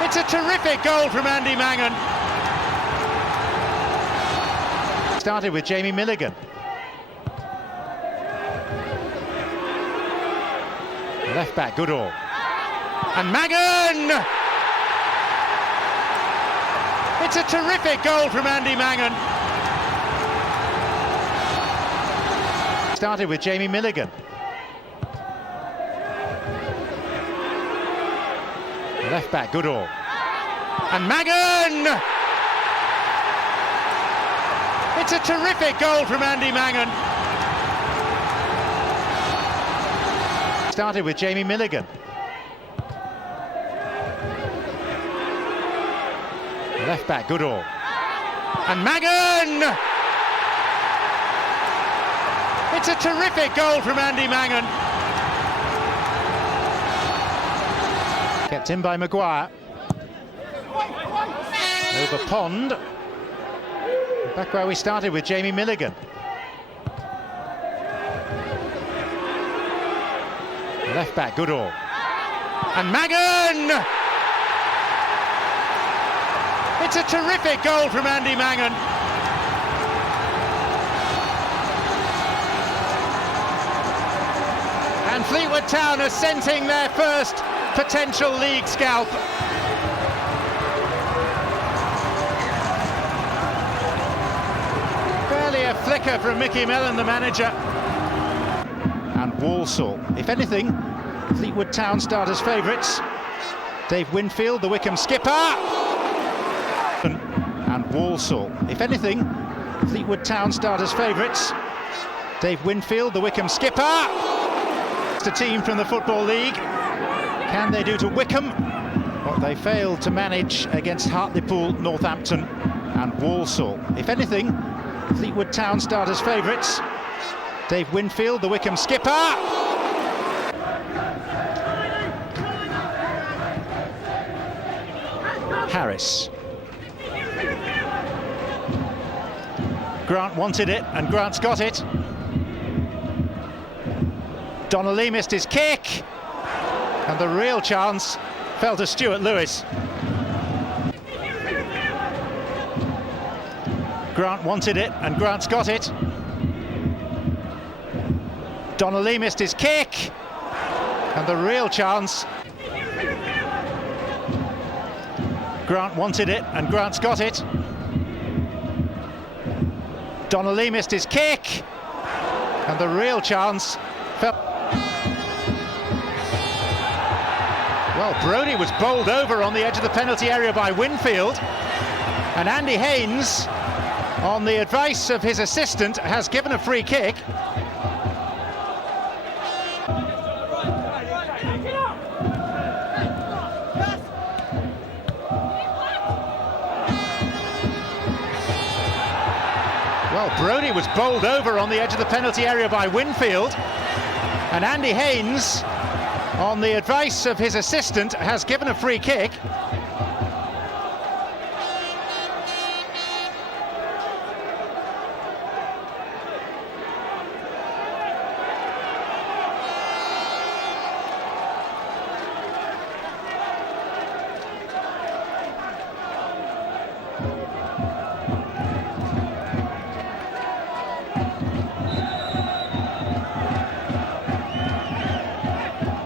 It's a terrific goal from Andy Mangan. Started with Jamie Milligan. Left back, Goodall. And Mangan! It's a terrific goal from Andy Mangan. Started with Jamie Milligan. Left back, Goodall. And Mangan! It's a terrific goal from Andy Mangan. Started with Jamie Milligan. Left back, Goodall. And Mangan! It's a terrific goal from Andy Mangan. Kept in by McGuire. Over Pond. Back where we started with Jamie Milligan. Left back, Goodall. And Mangan! It's a terrific goal from Andy Mangan. And Fleetwood Town are scenting their first potential league scalp. Barely a flicker from Mickey Mellon, the manager. And Walsall. If anything, Fleetwood Town start as favourites. Dave Winfield, the Wycombe skipper. And Walsall. If anything, Fleetwood Town start as favourites. Dave Winfield, the Wycombe skipper. It's a team from the Football League. Can they do to Wycombe what they failed to manage against Hartlepool, Northampton and Walsall? If anything, Fleetwood Town start as favourites. Dave Winfield, the Wycombe skipper. Harris. Grant wanted it, and Grant's got it. Donnelly missed his kick, and the real chance fell to Stuart Lewis. Grant wanted it, and Grant's got it. Donnelly missed his kick, and the real chance. Grant wanted it, and Grant's got it. Donnelly missed his kick, and the real chance fell. Well, Brodie was bowled over on the edge of the penalty area by Winfield, and Andy Haynes, on the advice of his assistant, has given a free kick. Well, Brodie was bowled over on the edge of the penalty area by Winfield, and Andy Haynes, on the advice of his assistant, has given a free kick.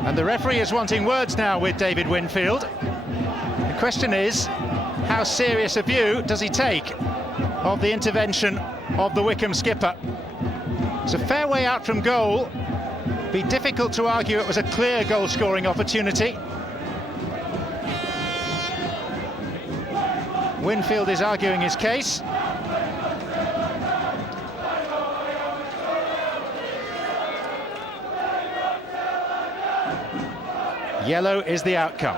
And the referee is wanting words now with David Winfield. The question is, how serious a view does he take of the intervention of the Wycombe skipper? It's a fair way out from goal. Be difficult to argue it was a clear goal-scoring opportunity. Winfield is arguing his case. Yellow is the outcome.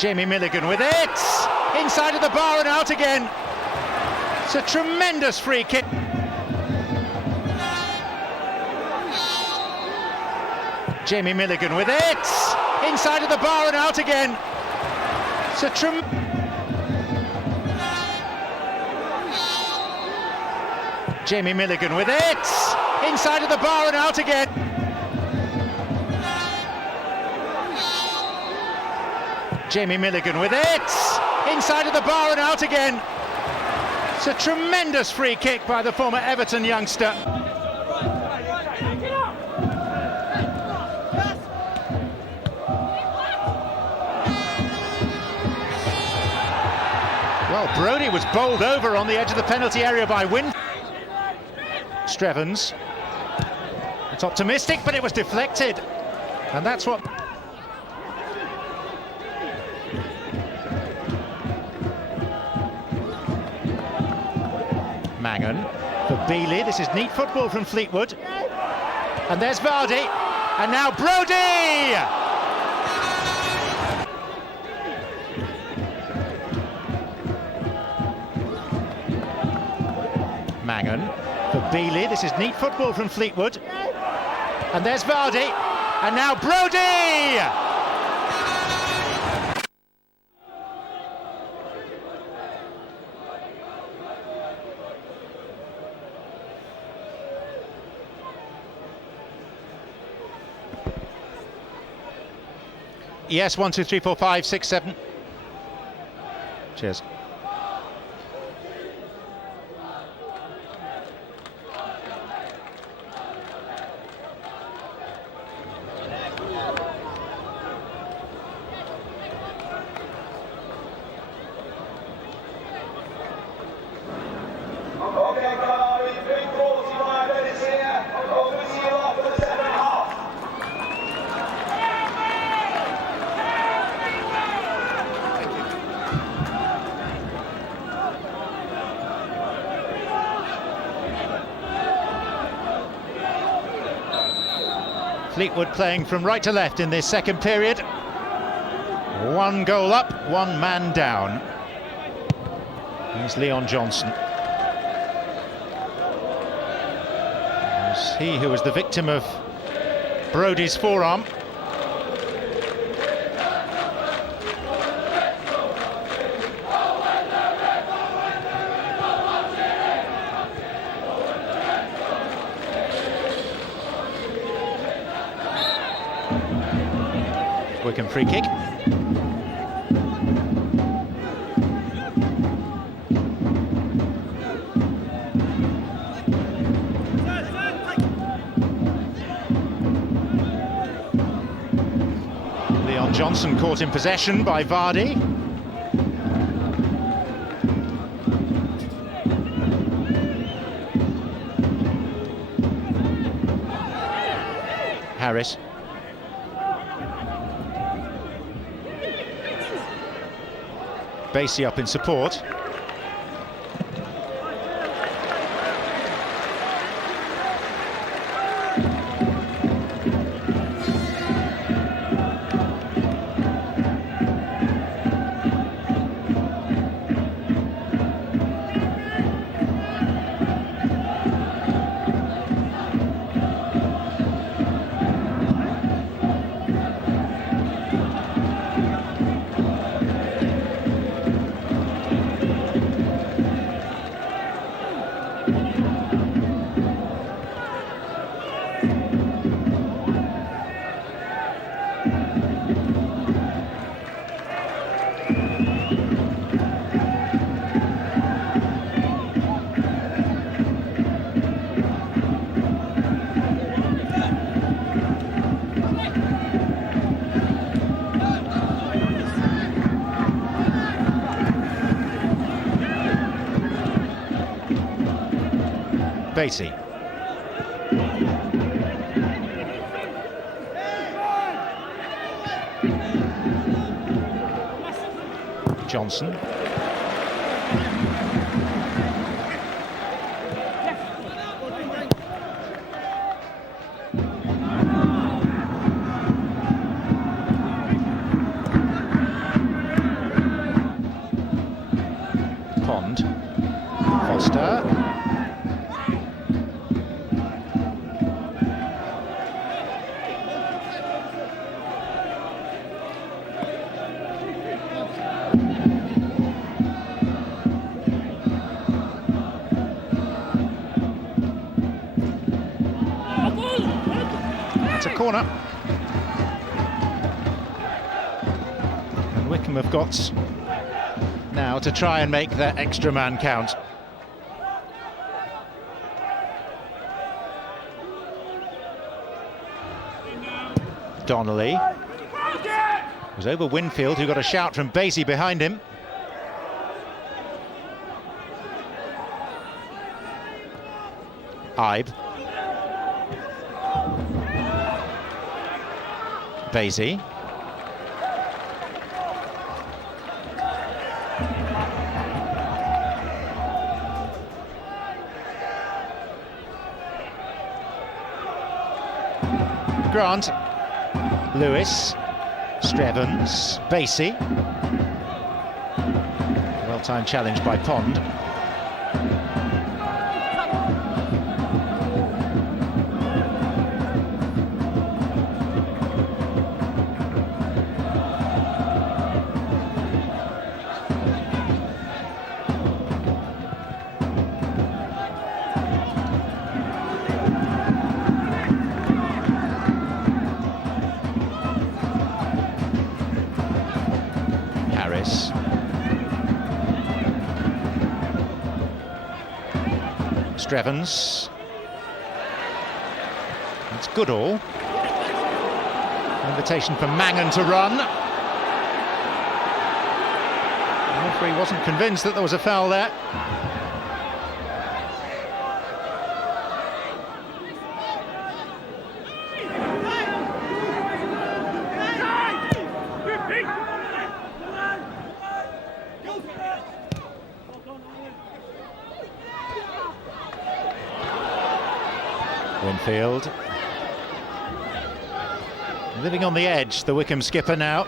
Jamie Milligan with it! Inside of the bar and out again. It's a tremendous free kick. Jamie Milligan with it! Inside of the bar and out again. It's a Jamie Milligan with it! Inside of the bar and out again. Jamie Milligan with it! Inside of the bar and out again. It's a tremendous free kick by the former Everton youngster. Well, Brodie was bowled over on the edge of the penalty area by Strevens. It's optimistic, but it was deflected. And that's what... Mangan for Beeley. This is neat football from Fleetwood. And there's Vardy. And now Brodie! Mangan for Beeley. This is neat football from Fleetwood. And there's Vardy. And now Brodie! Yes, 1, 2, 3, 4, 5, 6, 7. Cheers. Okay, Vardy, big 45 minutes here. We'll see you off for the second half. Fleetwood playing from right to left in this second period. 1 goal up, 1 man down. Here's Leon Johnson. It's he who was the victim of Brodie's forearm. Wycombe free kick. Leon Johnson caught in possession by Vardy. Harris. Basie up in support. Basie. Johnson. Pond. Foster. It's a corner. And Wycombe have got now to try and make their extra man count. Donnelly. It was over Winfield, who got a shout from Beeley behind him. Ibe. Beeley. Grant. Lewis. Strevens. Beeley. Well-timed challenge by Pond. Strevens. It's Goodall. Invitation for Mangan to run. The referee wasn't convinced that there was a foul there. Winfield. Living on the edge, the Wycombe skipper now.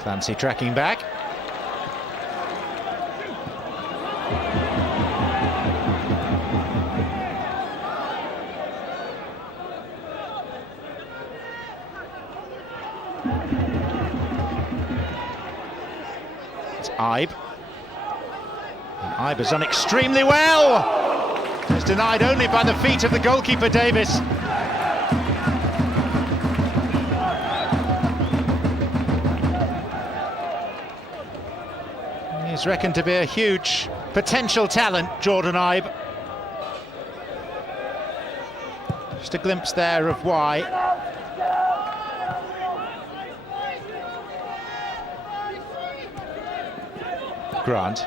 Clancy tracking back. It's Ibe. And Ibe has done extremely well. It's denied only by the feet of the goalkeeper, Davies. He's reckoned to be a huge potential talent, Jordan Ibe. Just a glimpse there of why. Grant.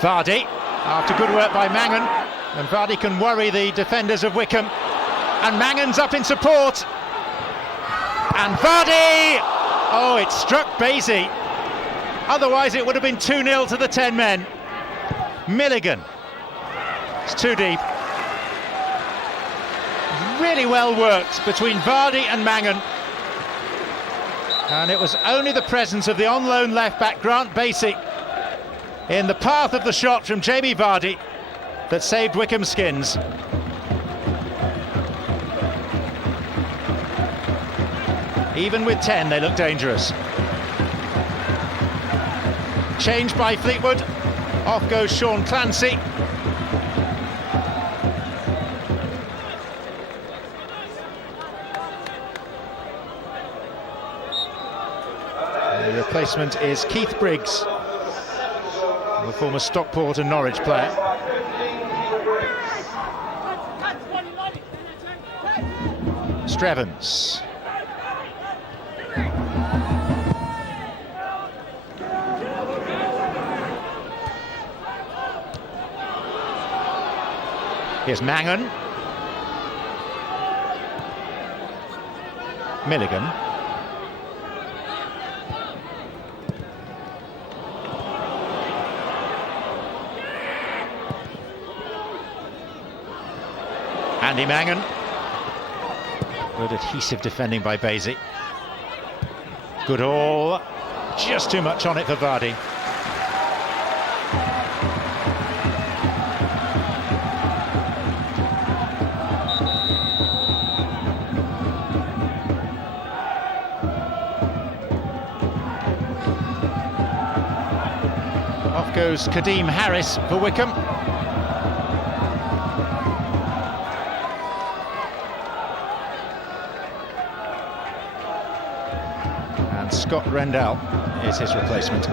Vardy, after good work by Mangan, and Vardy can worry the defenders of Wycombe. And Mangan's up in support. And Vardy! Oh, it struck Beeley. Otherwise it would have been 2-0 to the 10 men. Milligan. It's too deep. Really well worked between Vardy and Mangan. And it was only the presence of the on-loan left-back Grant Beeley in the path of the shot from Jamie Vardy that saved Wycombe's skins. Even with 10, they look dangerous. Change by Fleetwood. Off goes Shaun Clancy. The replacement is Keith Briggs, the former Stockport and Norwich player. Strevens. Here's Mangan. Milligan. Andy Mangan. Good adhesive defending by Beeley. Goodall. Just too much on it for Vardy. Off goes Kadeem Harris for Wycombe. And Scott Rendell is his replacement.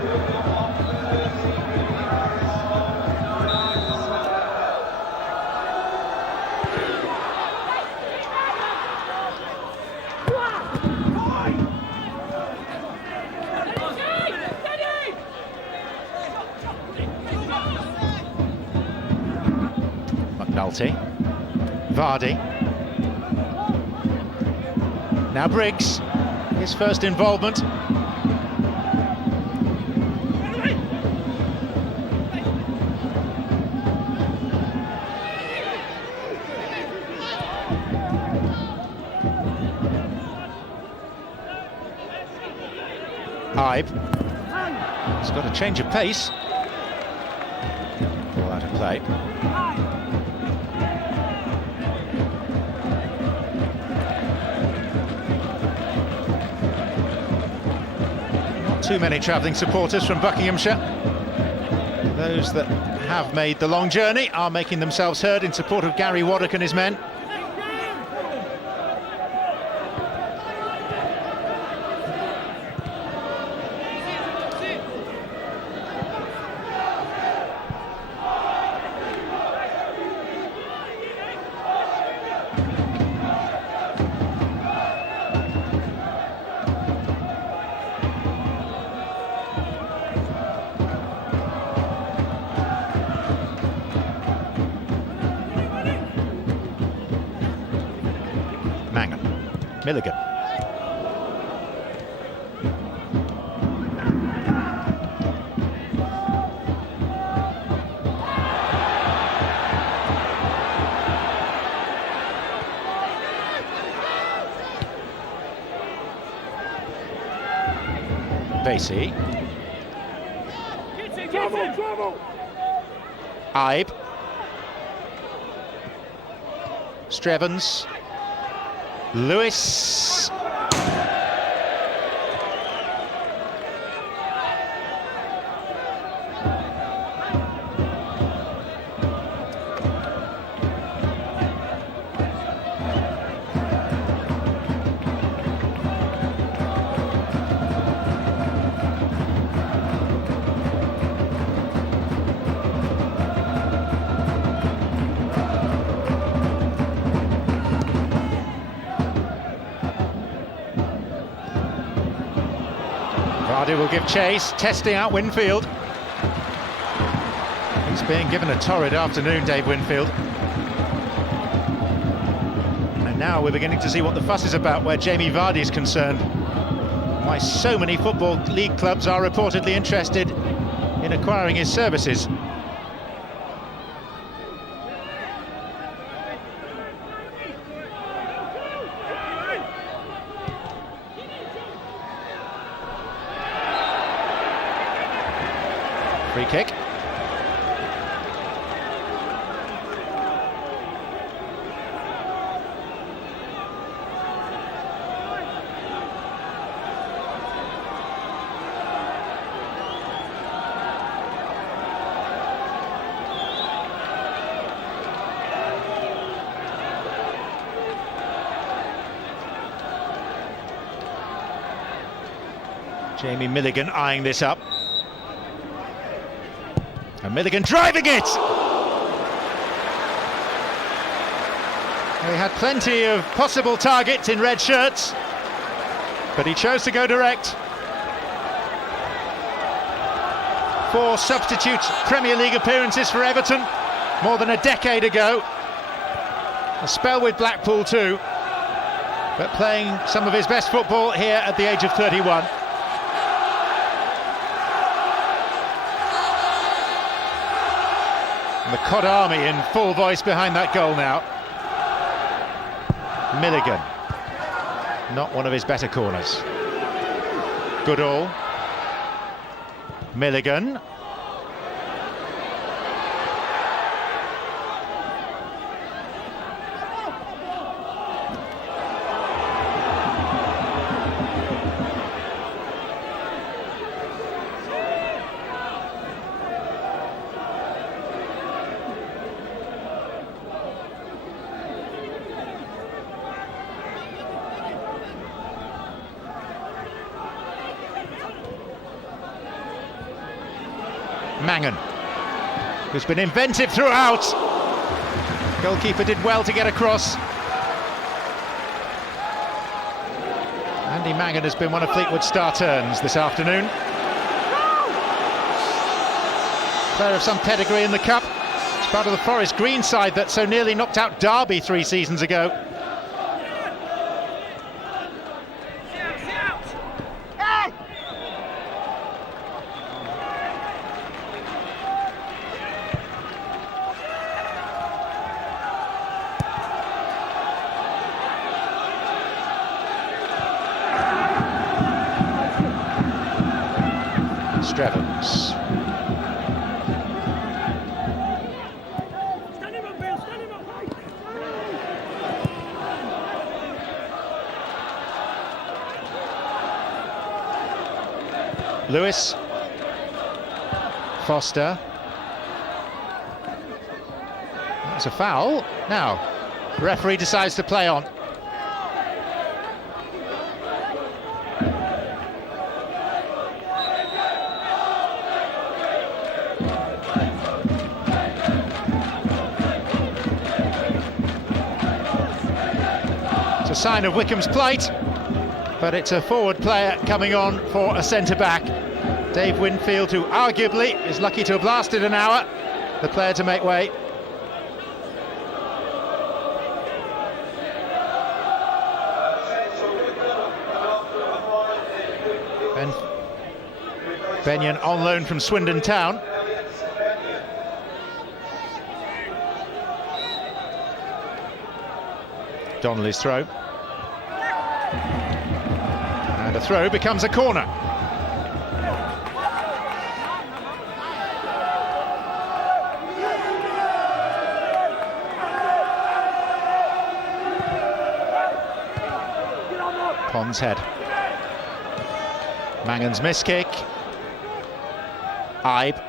McNulty, Vardy, now Briggs, his first involvement. Ibe, he's got a change of pace. Ball out of play. Too many travelling supporters from Buckinghamshire. Those that have made the long journey are making themselves heard in support of Gary Waddock and his men. Mangan, Milligan. Beeley. Ibe. Strevens. Lewis. Vardy will give chase, testing out Winfield. He's being given a torrid afternoon, Dave Winfield. And now we're beginning to see what the fuss is about where Jamie Vardy is concerned. Why so many Football League clubs are reportedly interested in acquiring his services. Free kick. Jamie Milligan eyeing this up. And Milligan driving it! He had plenty of possible targets in red shirts, but he chose to go direct. 4 substitute Premier League appearances for Everton more than a decade ago. A spell with Blackpool too, but playing some of his best football here at the age of 31. And the Cod Army in full voice behind that goal now. Milligan. Not one of his better corners. Goodall. Milligan. Mangan, who's been inventive throughout. Goalkeeper did well to get across. Andy Mangan has been one of Fleetwood's star turns this afternoon. Player of some pedigree in the Cup. It's part of the Forest Green side that so nearly knocked out Derby 3 seasons ago. Strevens. Lewis. Foster. That's a foul. Now, the referee decides to play on. Sign of Wycombe's plight, but it's a forward player coming on for a centre-back. Dave Winfield, who arguably is lucky to have lasted an hour, the player to make way. Benyon on loan from Swindon Town. Donnelly's throw. And a throw becomes a corner. Pond's head. Mangan's miss kick. Ibe.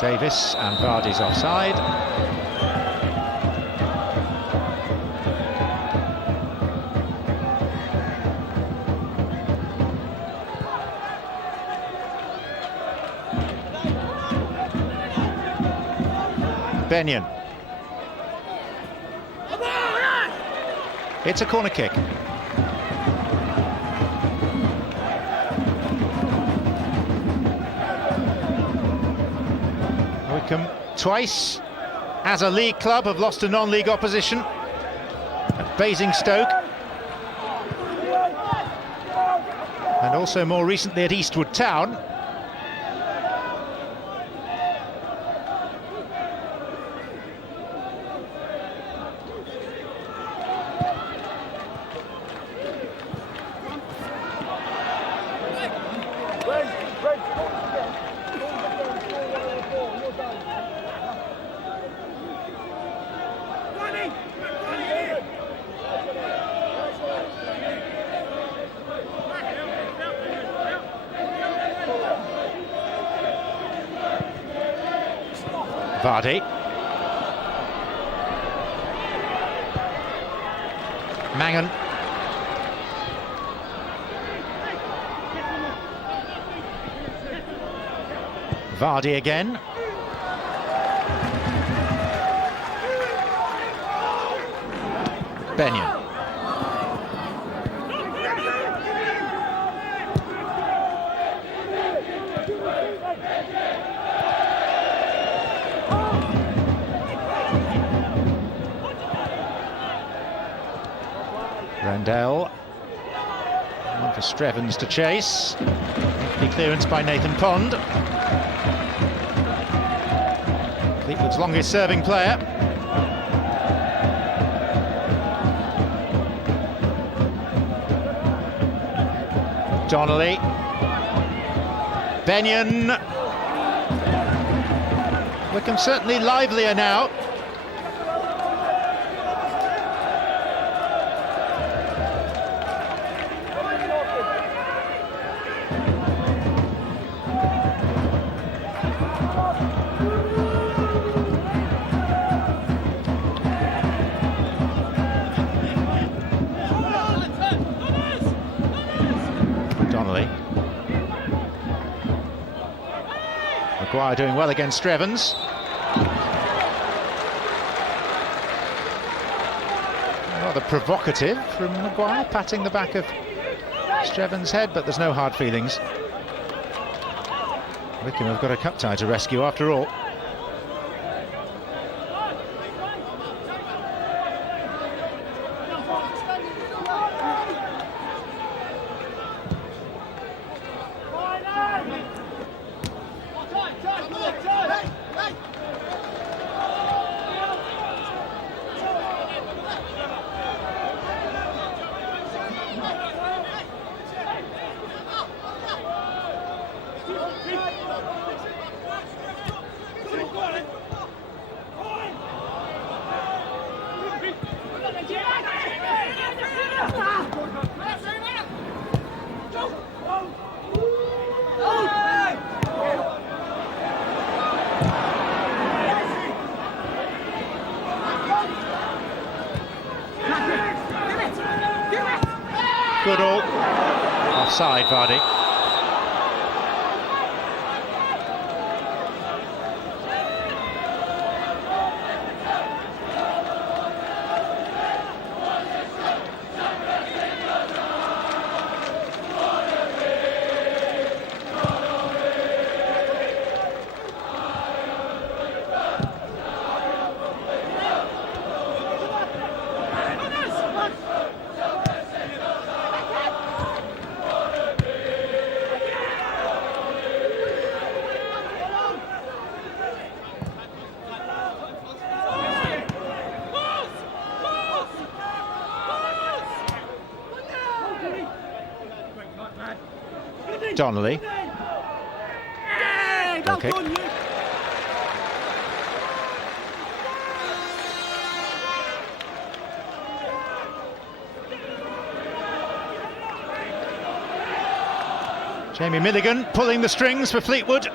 Davies and Vardy's offside. Benyon. It's a corner kick. Wycombe twice as a league club have lost to non-league opposition at Basingstoke and also more recently at Fleetwood Town. Vardy. Mangan. Vardy again. Benyon. Rendell. One for Strevens to chase. The clearance by Nathan Pond. Fleetwood's longest serving player. Donnelly. Benyon. Wycombe certainly livelier now. McGuire doing well against Strevens. Rather provocative from McGuire, patting the back of Strevens' head, but there's no hard feelings. Wycombe have got a cup tie to rescue after all. Goodall, offside, Vardy. Donnelly. Goal kick. Jamie Milligan pulling the strings for Fleetwood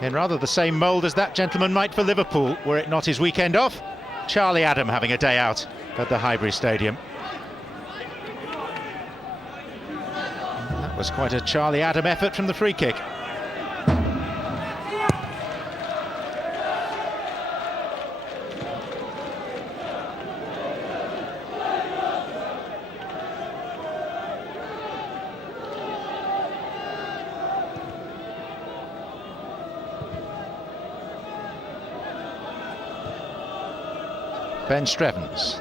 in rather the same mould as that gentleman might for Liverpool, were it not his weekend off. Charlie Adam having a day out at the Highbury Stadium. That was quite a Charlie Adam effort from the free kick. Ben Strevens.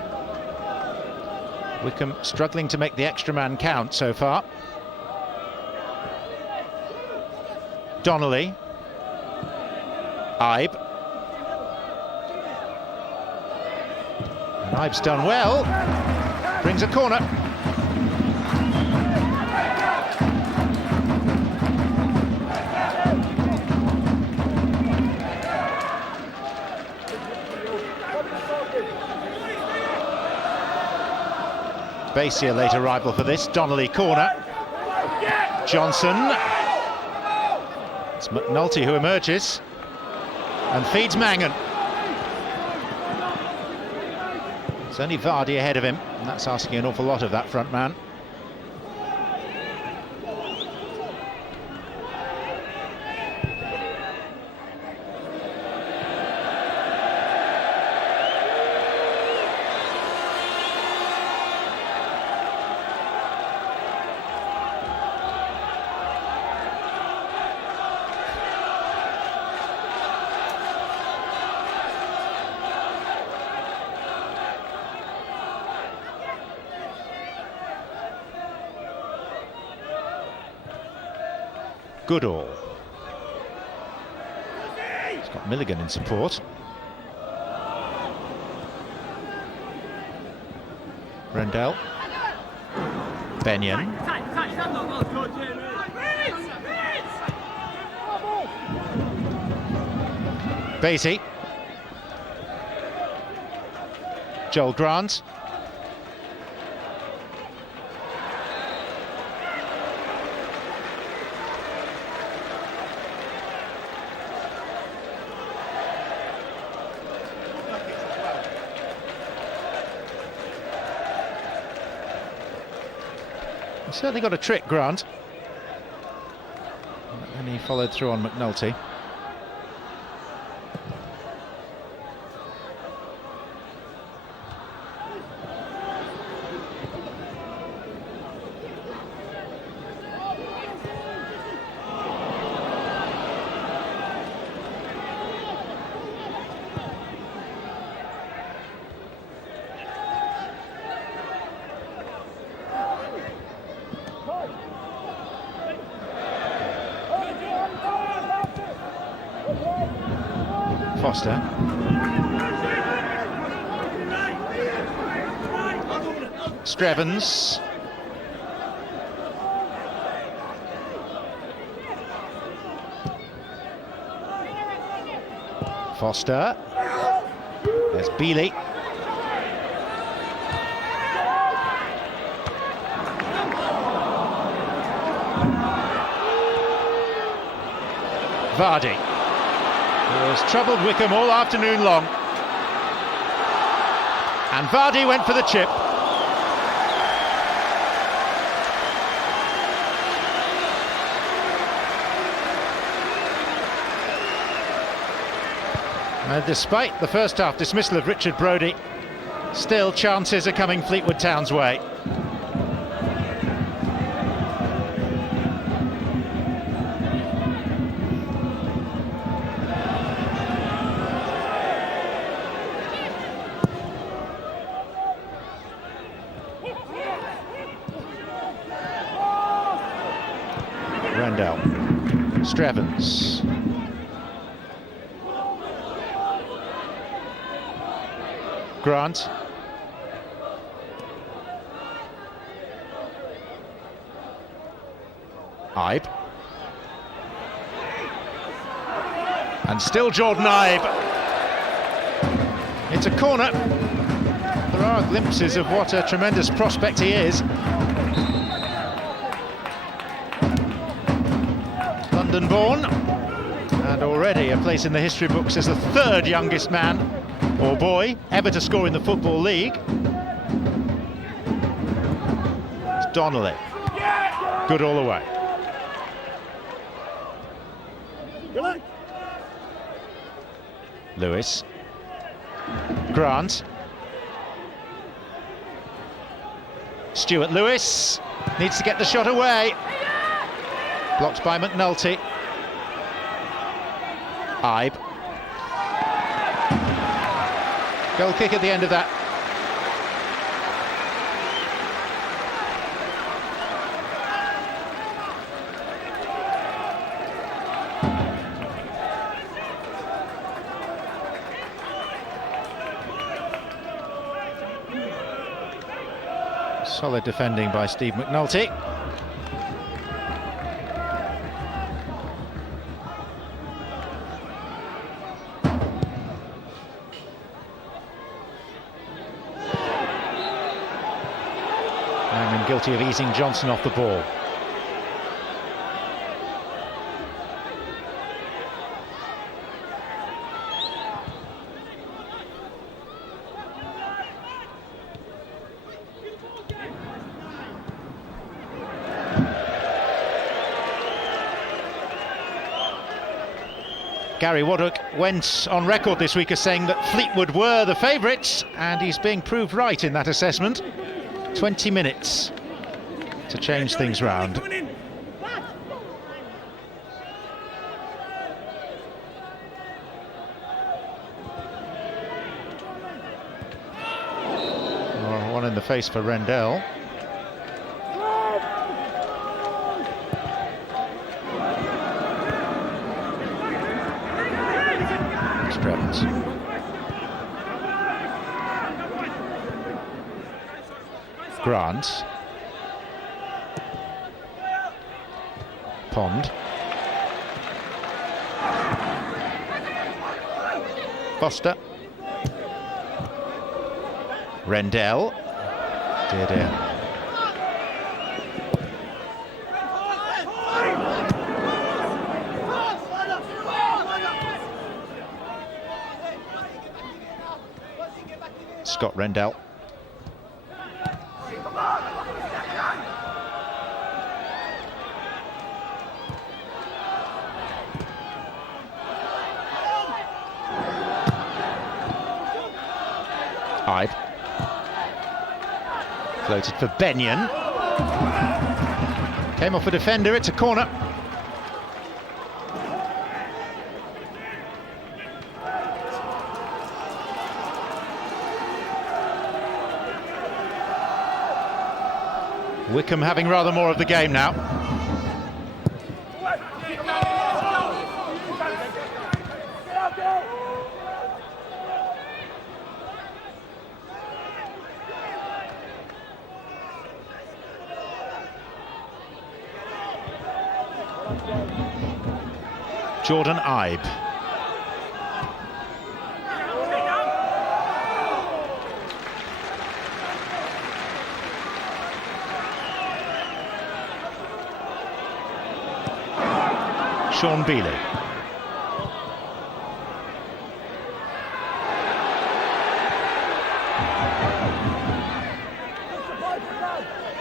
Wycombe struggling to make the extra man count so far. Donnelly. Ibe. And Ibe's done well. Brings a corner. Basie, a late arrival for this. Donnelly corner. Johnson. It's McNulty who emerges and feeds Mangan. It's only Vardy ahead of him, and that's asking an awful lot of that front man. Goodall. He's got Milligan in support. Rendell. Benyon. Beatty. Joel Grant. He's certainly got a trick, Grant. And he followed through on McNulty. Foster. Strevens. Foster. There's Beeley. Vardy. Has troubled Wycombe all afternoon long. And Vardy went for the chip. Despite the first half dismissal of Richard Brodie, still chances are coming Fleetwood Town's way. Rendell. Strevens. Grant. Ibe. And still Jordan Ibe. It's a corner. There are glimpses of what a tremendous prospect he is. London born, and already a place in the history books as the third youngest man or boy ever to score in the Football League. It's Donnelly. Good all the way. Lewis. Grant. Stuart Lewis needs to get the shot away. Blocked by McNulty. Ibe. Goal kick at the end of that. Solid defending by Steve McNulty. Mangan guilty of easing Johnson off the ball. Gary Waddock went on record this week as saying that Fleetwood were the favourites, and he's being proved right in that assessment. 20 minutes to change things round. Oh, one in the face for Rendell. Williams. Grant. Pond. Foster. Rendell. Dear, dear. Scott Rendell. Ibe. Floated for Benyon. Came off a defender, it's a corner. Wycombe having rather more of the game now. Jordan Ibe. Shaun Beeley.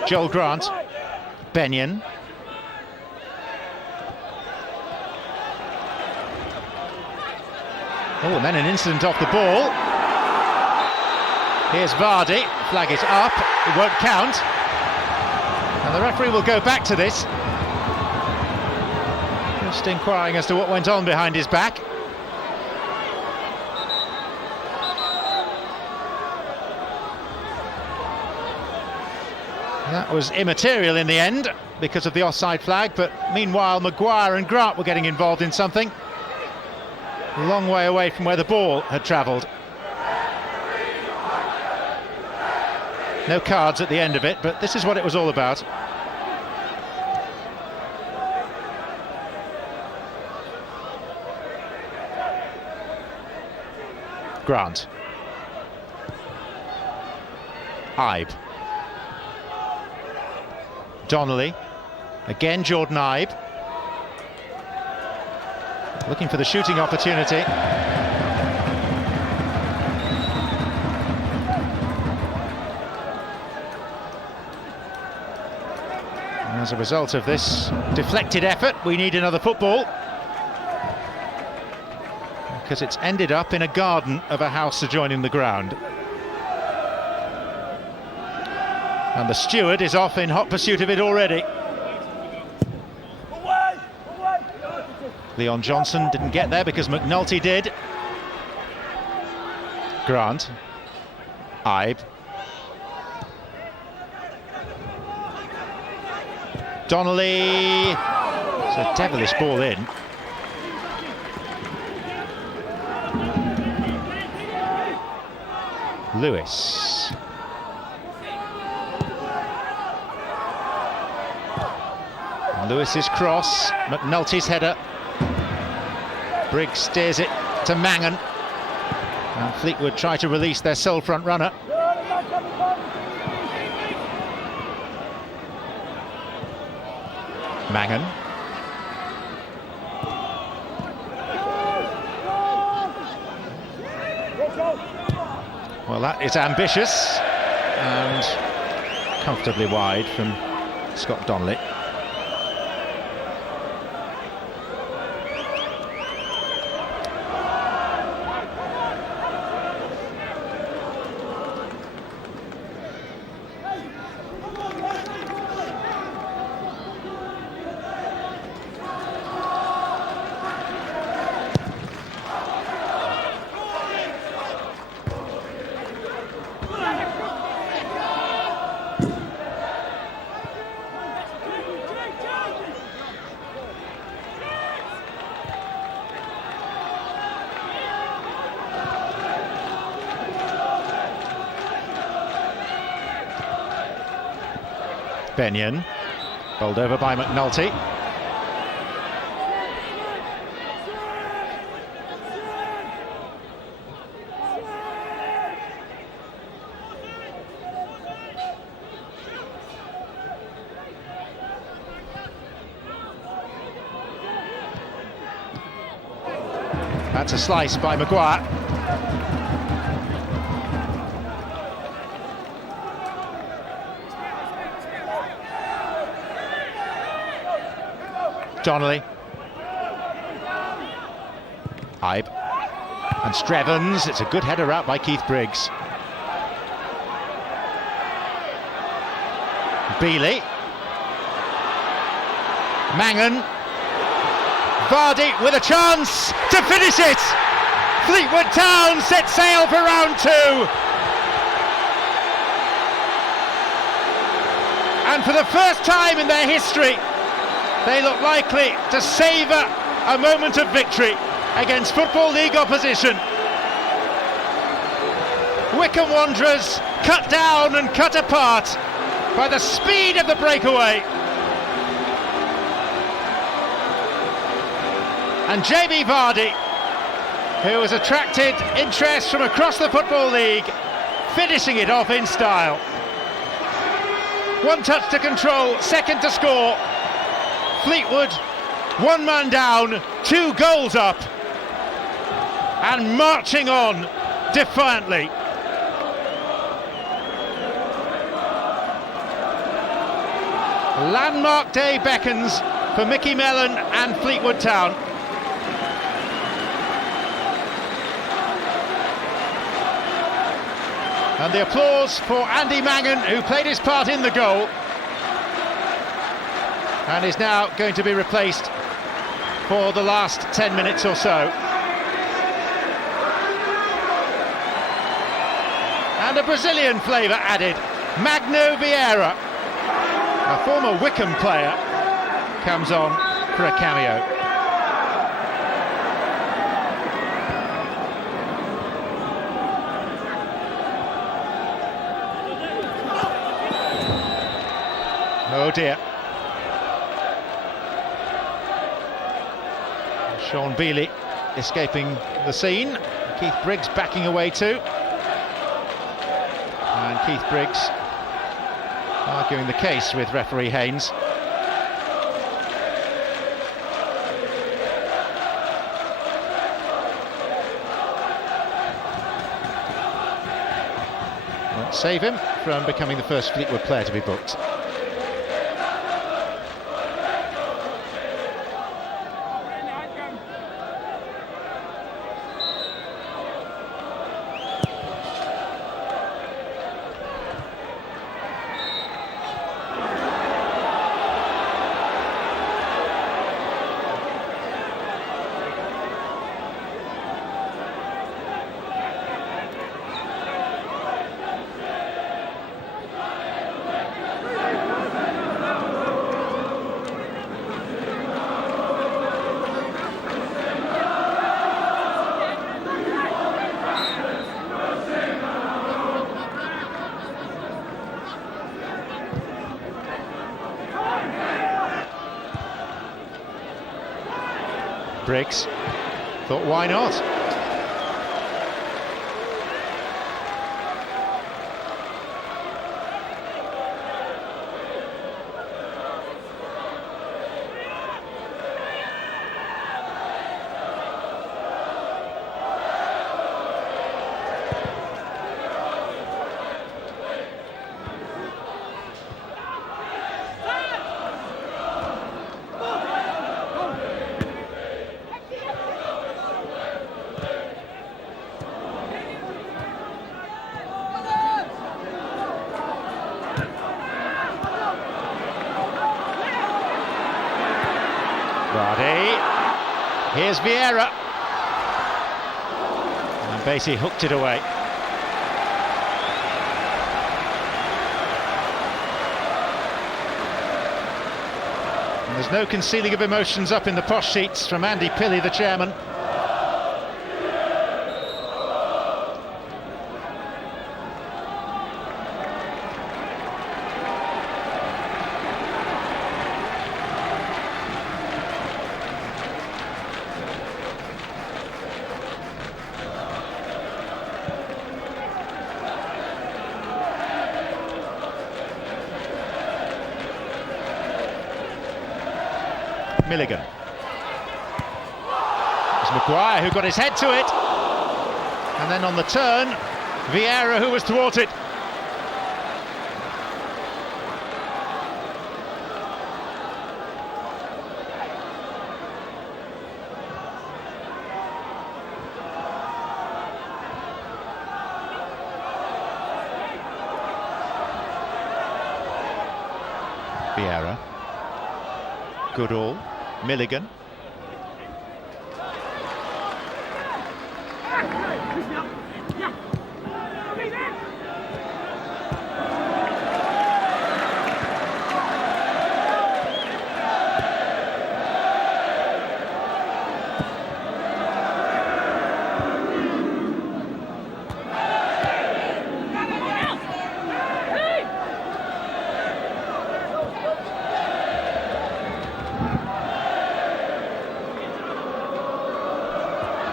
Joel Grant. Benyon. Oh, and then an incident off the ball. Here's Vardy. Flag is up. It won't count. And the referee will go back to this. Just inquiring as to what went on behind his back. That was immaterial in the end because of the offside flag, but meanwhile McGuire and Grant were getting involved in something. A long way away from where the ball had travelled. No cards at the end of it, but this is what it was all about. Grant. Ibe. Donnelly. Again Jordan Ibe. Looking for the shooting opportunity. As a result of this deflected effort, we need another football. Because it's ended up in a garden of a house adjoining the ground. And the steward is off in hot pursuit of it already. Leon Johnson didn't get there because McNulty did. Grant. Ibe. Donnelly. It's a devilish ball in. Lewis. Lewis's cross. McNulty's header. Briggs steers it to Mangan. And Fleetwood try to release their sole front runner. Mangan. Well, that is ambitious and comfortably wide from Scott Donnelly. Benyon, bowled over by McNulty. That's a slice by McGuire. Donnelly. Hybe. And Strevens. It's a good header out by Keith Briggs. Beeley. Mangan. Vardy with a chance to finish it! Fleetwood Town set sail for round 2. And for the first time in their history, they look likely to savour a moment of victory against Football League opposition. Wycombe Wanderers cut down and cut apart by the speed of the breakaway. And JB Vardy, who has attracted interest from across the Football League, finishing it off in style. One touch to control, second to score. Fleetwood, one man down, 2 goals up, and marching on defiantly. Landmark day beckons for Mickey Mellon and Fleetwood Town. And the applause for Andy Mangan, who played his part in the goal and is now going to be replaced for the last 10 minutes or so. And a Brazilian flavour added. Magno Vieira, a former Wycombe player, comes on for a cameo. Oh dear. Shaun Beeley escaping the scene. Keith Briggs backing away too. And Keith Briggs arguing the case with referee Haynes. Won't save him from becoming the first Fleetwood player to be booked. Briggs thought, why not? Brodie, here's Vieira, and Beatty hooked it away. And there's no concealing of emotions up in the posh seats from Andy Pilley, the chairman. Milligan. It's McGuire who got his head to it. And then on the turn, Vieira who was thwarted. Vieira, Goodall, Milligan.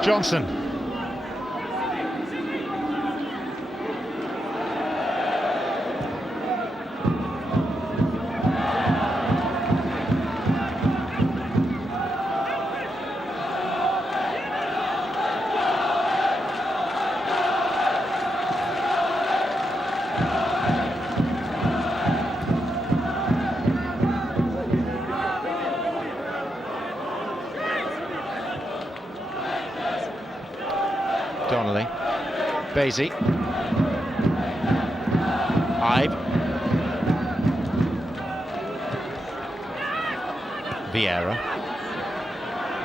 Johnson. Donnelly, Basie, Ibe, Vieira,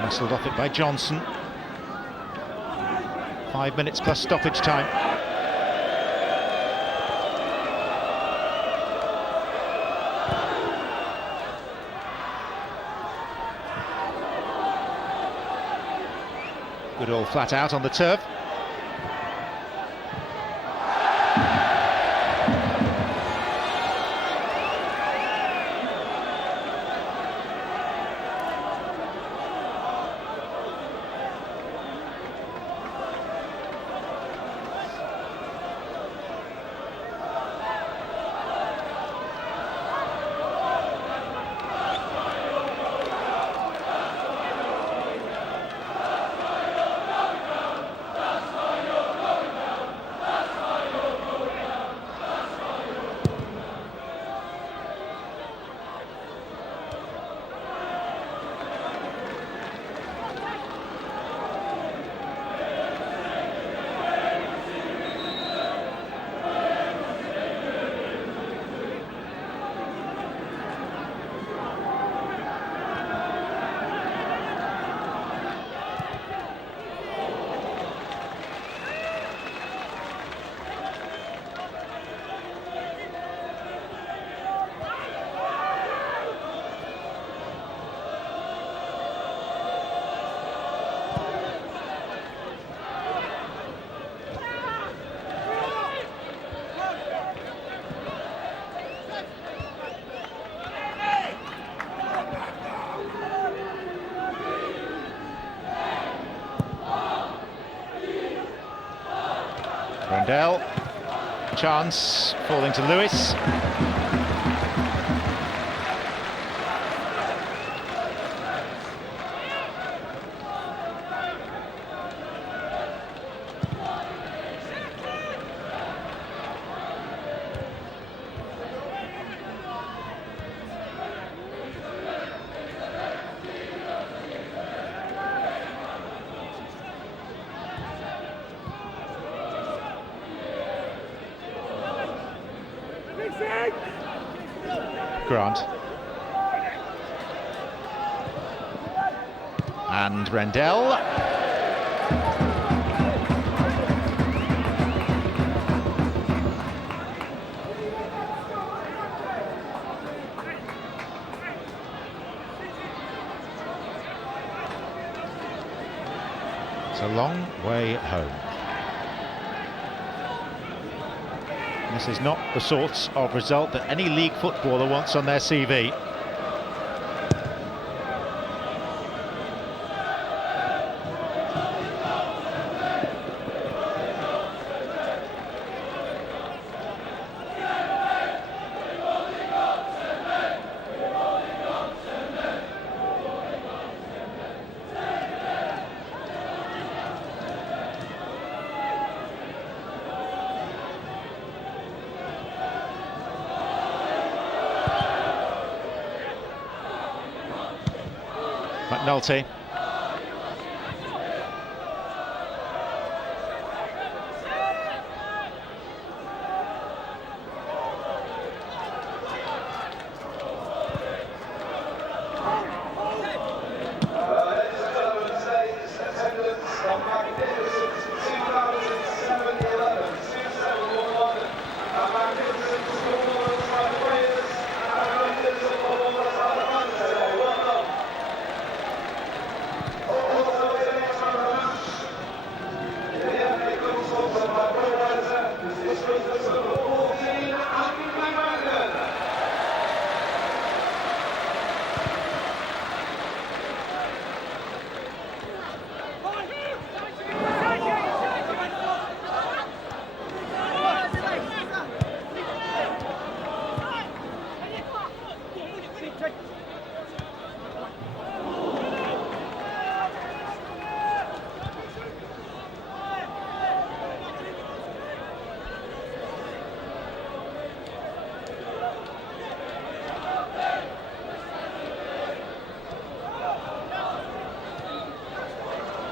muscled off it by Johnson. 5 minutes plus stoppage time. Goodall flat out on the turf. Rondell, chance, falling to Lewis. Grant and Rendell. It's a long way home. This is not the sort of result that any league footballer wants on their CV. McNulty.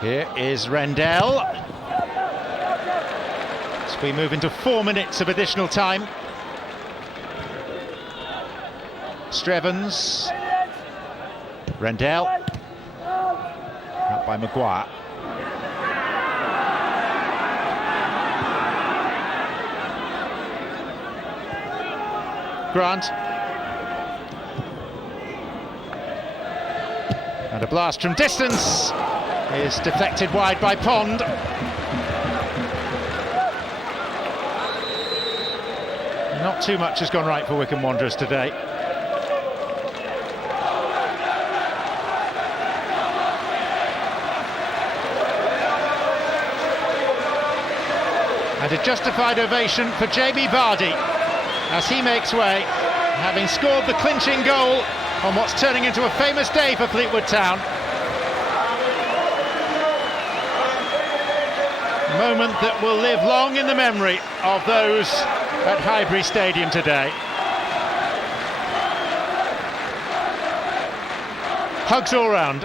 Here is Rendell. As we move into 4 minutes of additional time. Strevens. Rendell. Out by McGuire. Grant. And a blast from distance is deflected wide by Pond. Not too much has gone right for Wycombe Wanderers today. And a justified ovation for JB Vardy as he makes way, having scored the clinching goal on what's turning into a famous day for Fleetwood Town. A moment that will live long in the memory of those at Highbury Stadium today. Hugs all round.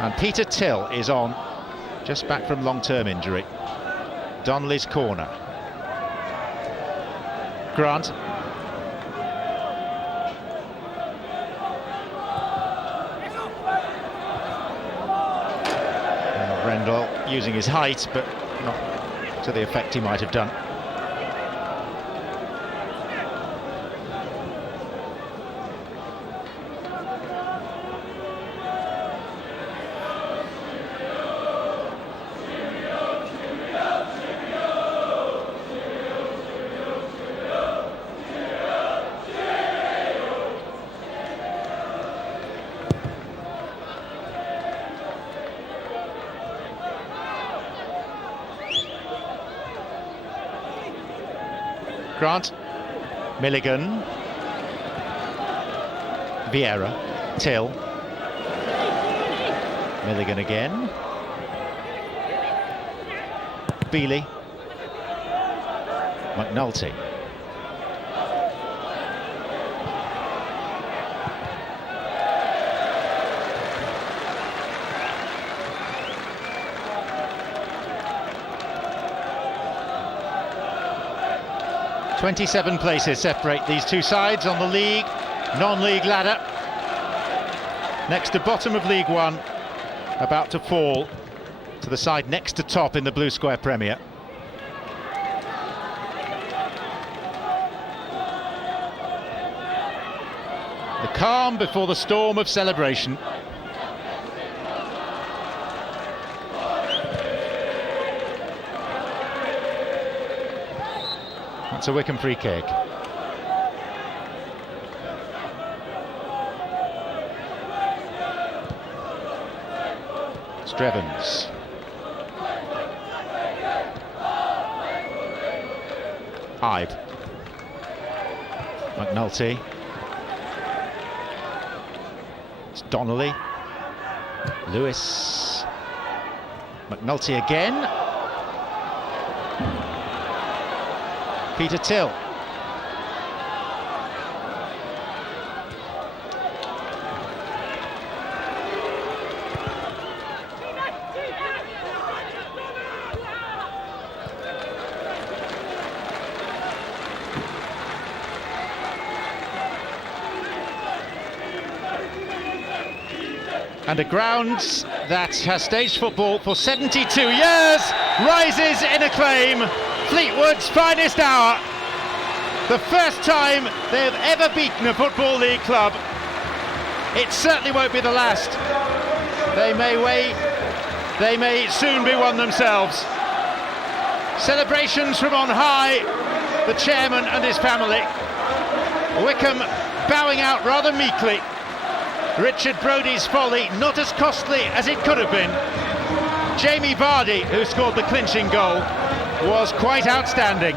And Peter Till is on, just back from long-term injury. Donnelly's corner. Grant. Rendell using his height, but not to the effect he might have done. Grant, Milligan, Vieira, Till, Milligan again, Beeley, McNulty. "27 places separate these two sides on the league, non-league ladder. Next to bottom of League One, about to fall to the side next to top in the Blue Square Premier. The calm before the storm of celebration. It's a Wycombe free kick. Strevens. Ibe. McNulty. It's Donnelly. Lewis. McNulty again. Peter Till. And a ground that has staged football for 72 years rises in acclaim. Fleetwood's finest hour. The first time they have ever beaten a Football League club. It certainly won't be the last. They may soon be one themselves. Celebrations from on high, the chairman and his family. Wycombe bowing out rather meekly. Richard Brodie's folly not as costly as it could have been. Jamie Vardy, who scored the clinching goal, was quite outstanding.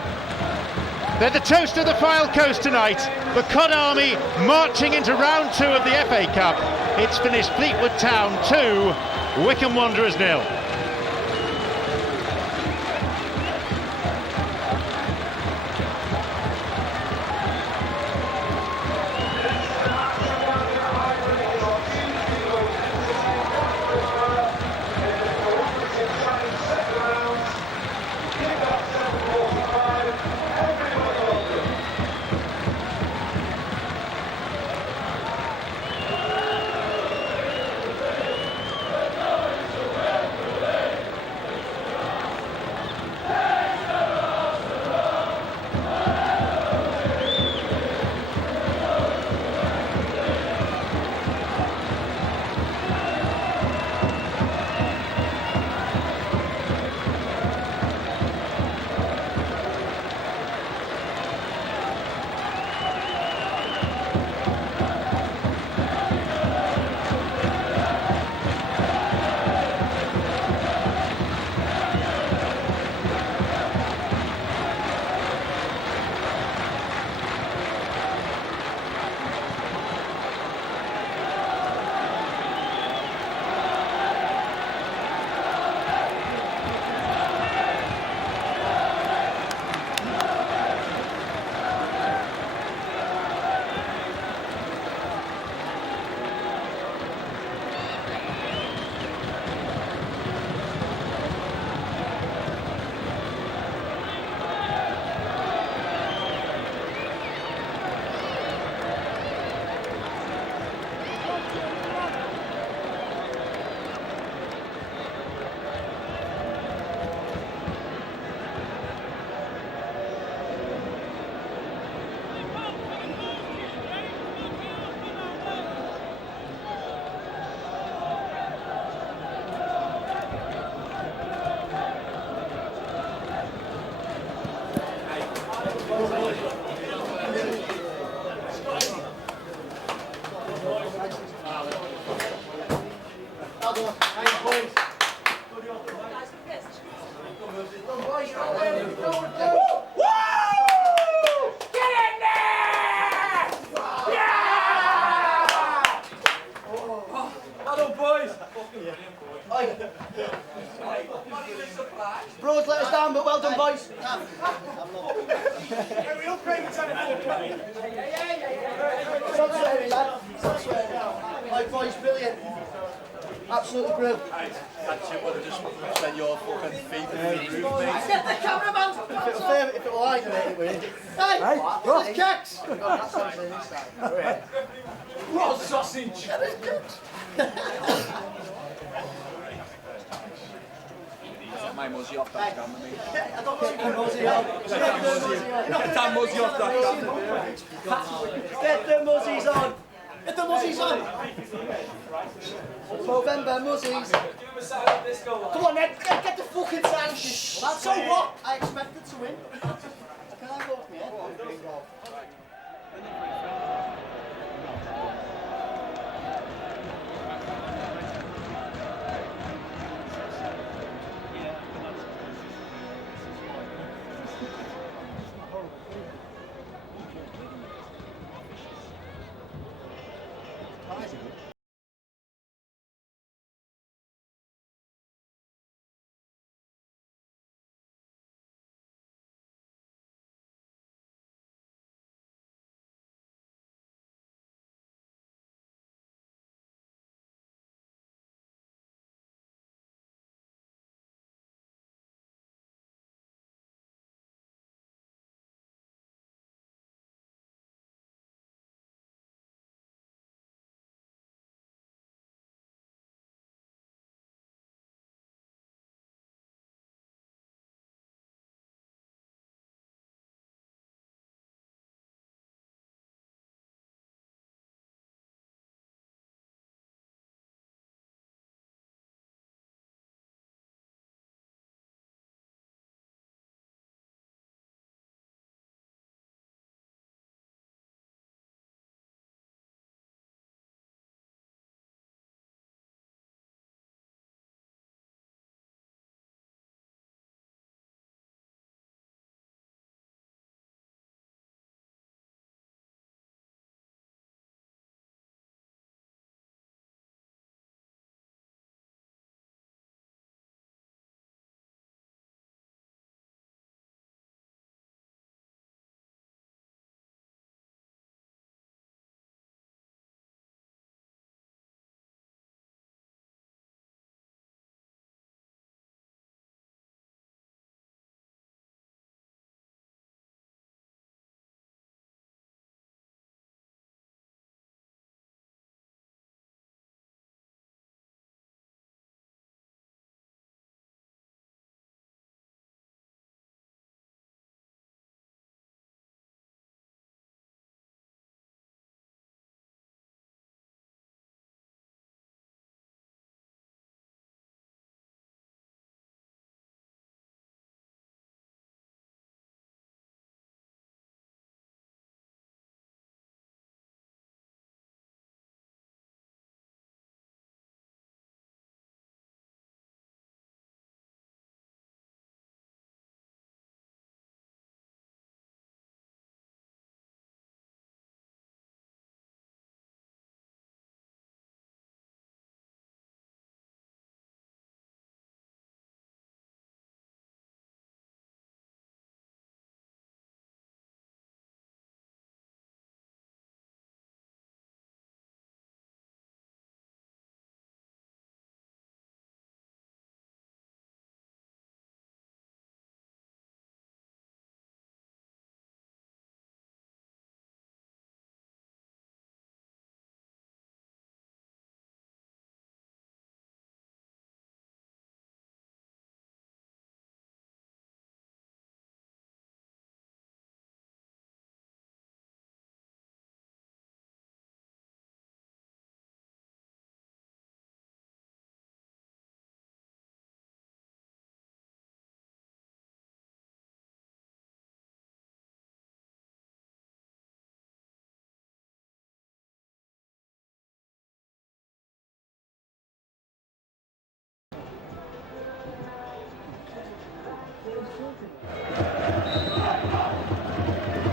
They're the toast of the Fylde Coast tonight. The Cod Army marching into round 2 of the FA Cup. It's finished Fleetwood Town 2, Wycombe Wanderers 0. Bros let us down, but well done, boys. Stop swearing, lad. Stop swearing. Right, boys, brilliant. Absolutely brilliant. That's it, would have just spent your fucking feet in the roof, mate. Get the cameraman! If it will hide in it, it will. Hey, what's keks? What a sausage! That is good. My muzzy off that camera, mate. I don't take the muzzy off. Get that muzzy off that camera. Get the muzzies on. Get the muzzies on. November muzzies. Come on, Ned. Get the fucking sound. So what? I expected to win. Can I go up here?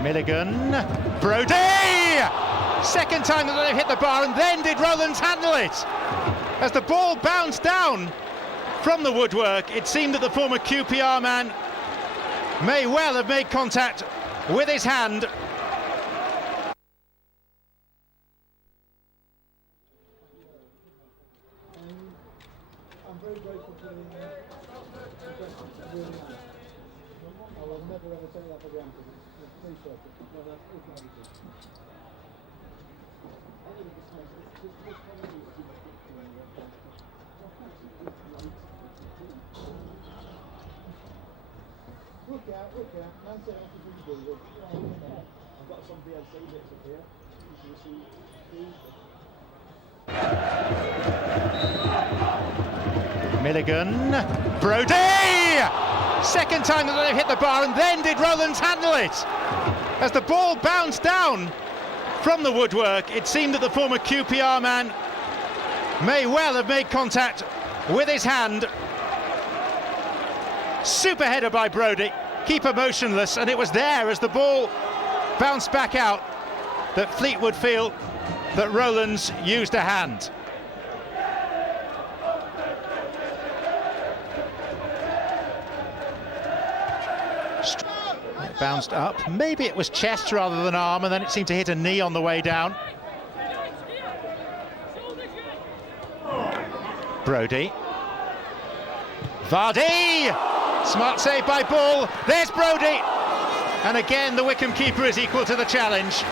Milligan, Brodie! Second time that they've hit the bar, and then did Rowlands handle it? As the ball bounced down from the woodwork, it seemed that the former QPR man may well have made contact with his hand. I'm very grateful for the really nice. I will never ever take that for granted. Appreciate it. No, that's ultimately good. Look out. Man said off the video. I've got some DLC bits up here. You can see. Milligan, Brodie! Second time that they've hit the bar, and then did Rowlands handle it? As the ball bounced down from the woodwork, it seemed that the former QPR man may well have made contact with his hand. Super header by Brodie, keeper motionless, and it was there as the ball bounced back out that Fleetwood feel that Rowlands used a hand. It bounced up, maybe it was chest rather than arm, and then it seemed to hit a knee on the way down. Brodie, Vardy, smart save by Bull, there's Brodie, and again the Wycombe keeper is equal to the challenge.